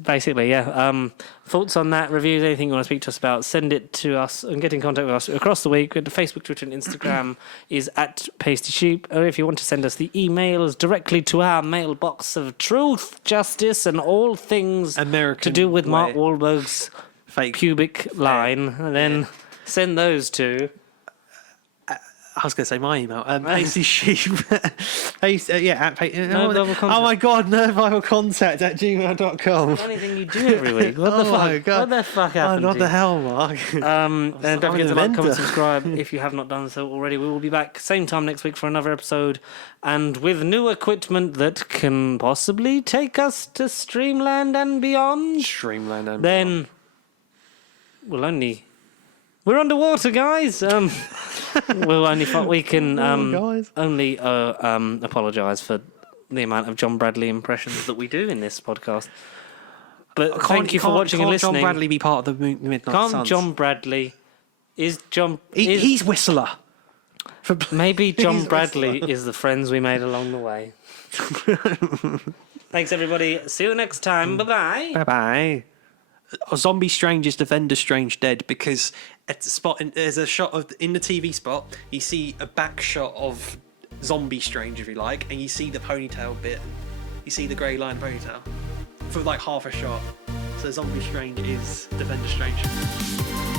Basically, yeah. Thoughts on that, reviews, anything you want to speak to us about, send it to us and get in contact with us across the week. Facebook, Twitter, and Instagram is at Pasty Sheep. Or if you want to send us the emails directly to our mailbox of truth, justice, and all things American to do with Mark Wahlberg's fake pubic line, and then send those to... I was going to say my email. Pasty Sheep. at oh my God, nerdvivalcontact@gmail.com. Anything you do every week. What the fuck? My God. What the fuck happened? What the hell, Mark? And don't forget to like, comment, subscribe if you have not done so already. We will be back same time next week for another episode, and with new equipment that can possibly take us to Streamland and beyond. Then we're underwater, guys. We can only apologise for the amount of John Bradley impressions that we do in this podcast. But thank you for watching and listening. John Bradley be part of the Midnight Suns? Can't John Bradley... He's Whistler. Maybe John Bradley is the friends we made along the way. Thanks, everybody. See you next time. Bye-bye. Bye-bye. Zombie Strange is Defender Strange dead because at the spot there's a shot of in the TV spot. You see a back shot of Zombie Strange, if you like, and you see the ponytail bit. You see the grey line ponytail for like half a shot. So Zombie Strange is Defender Strange.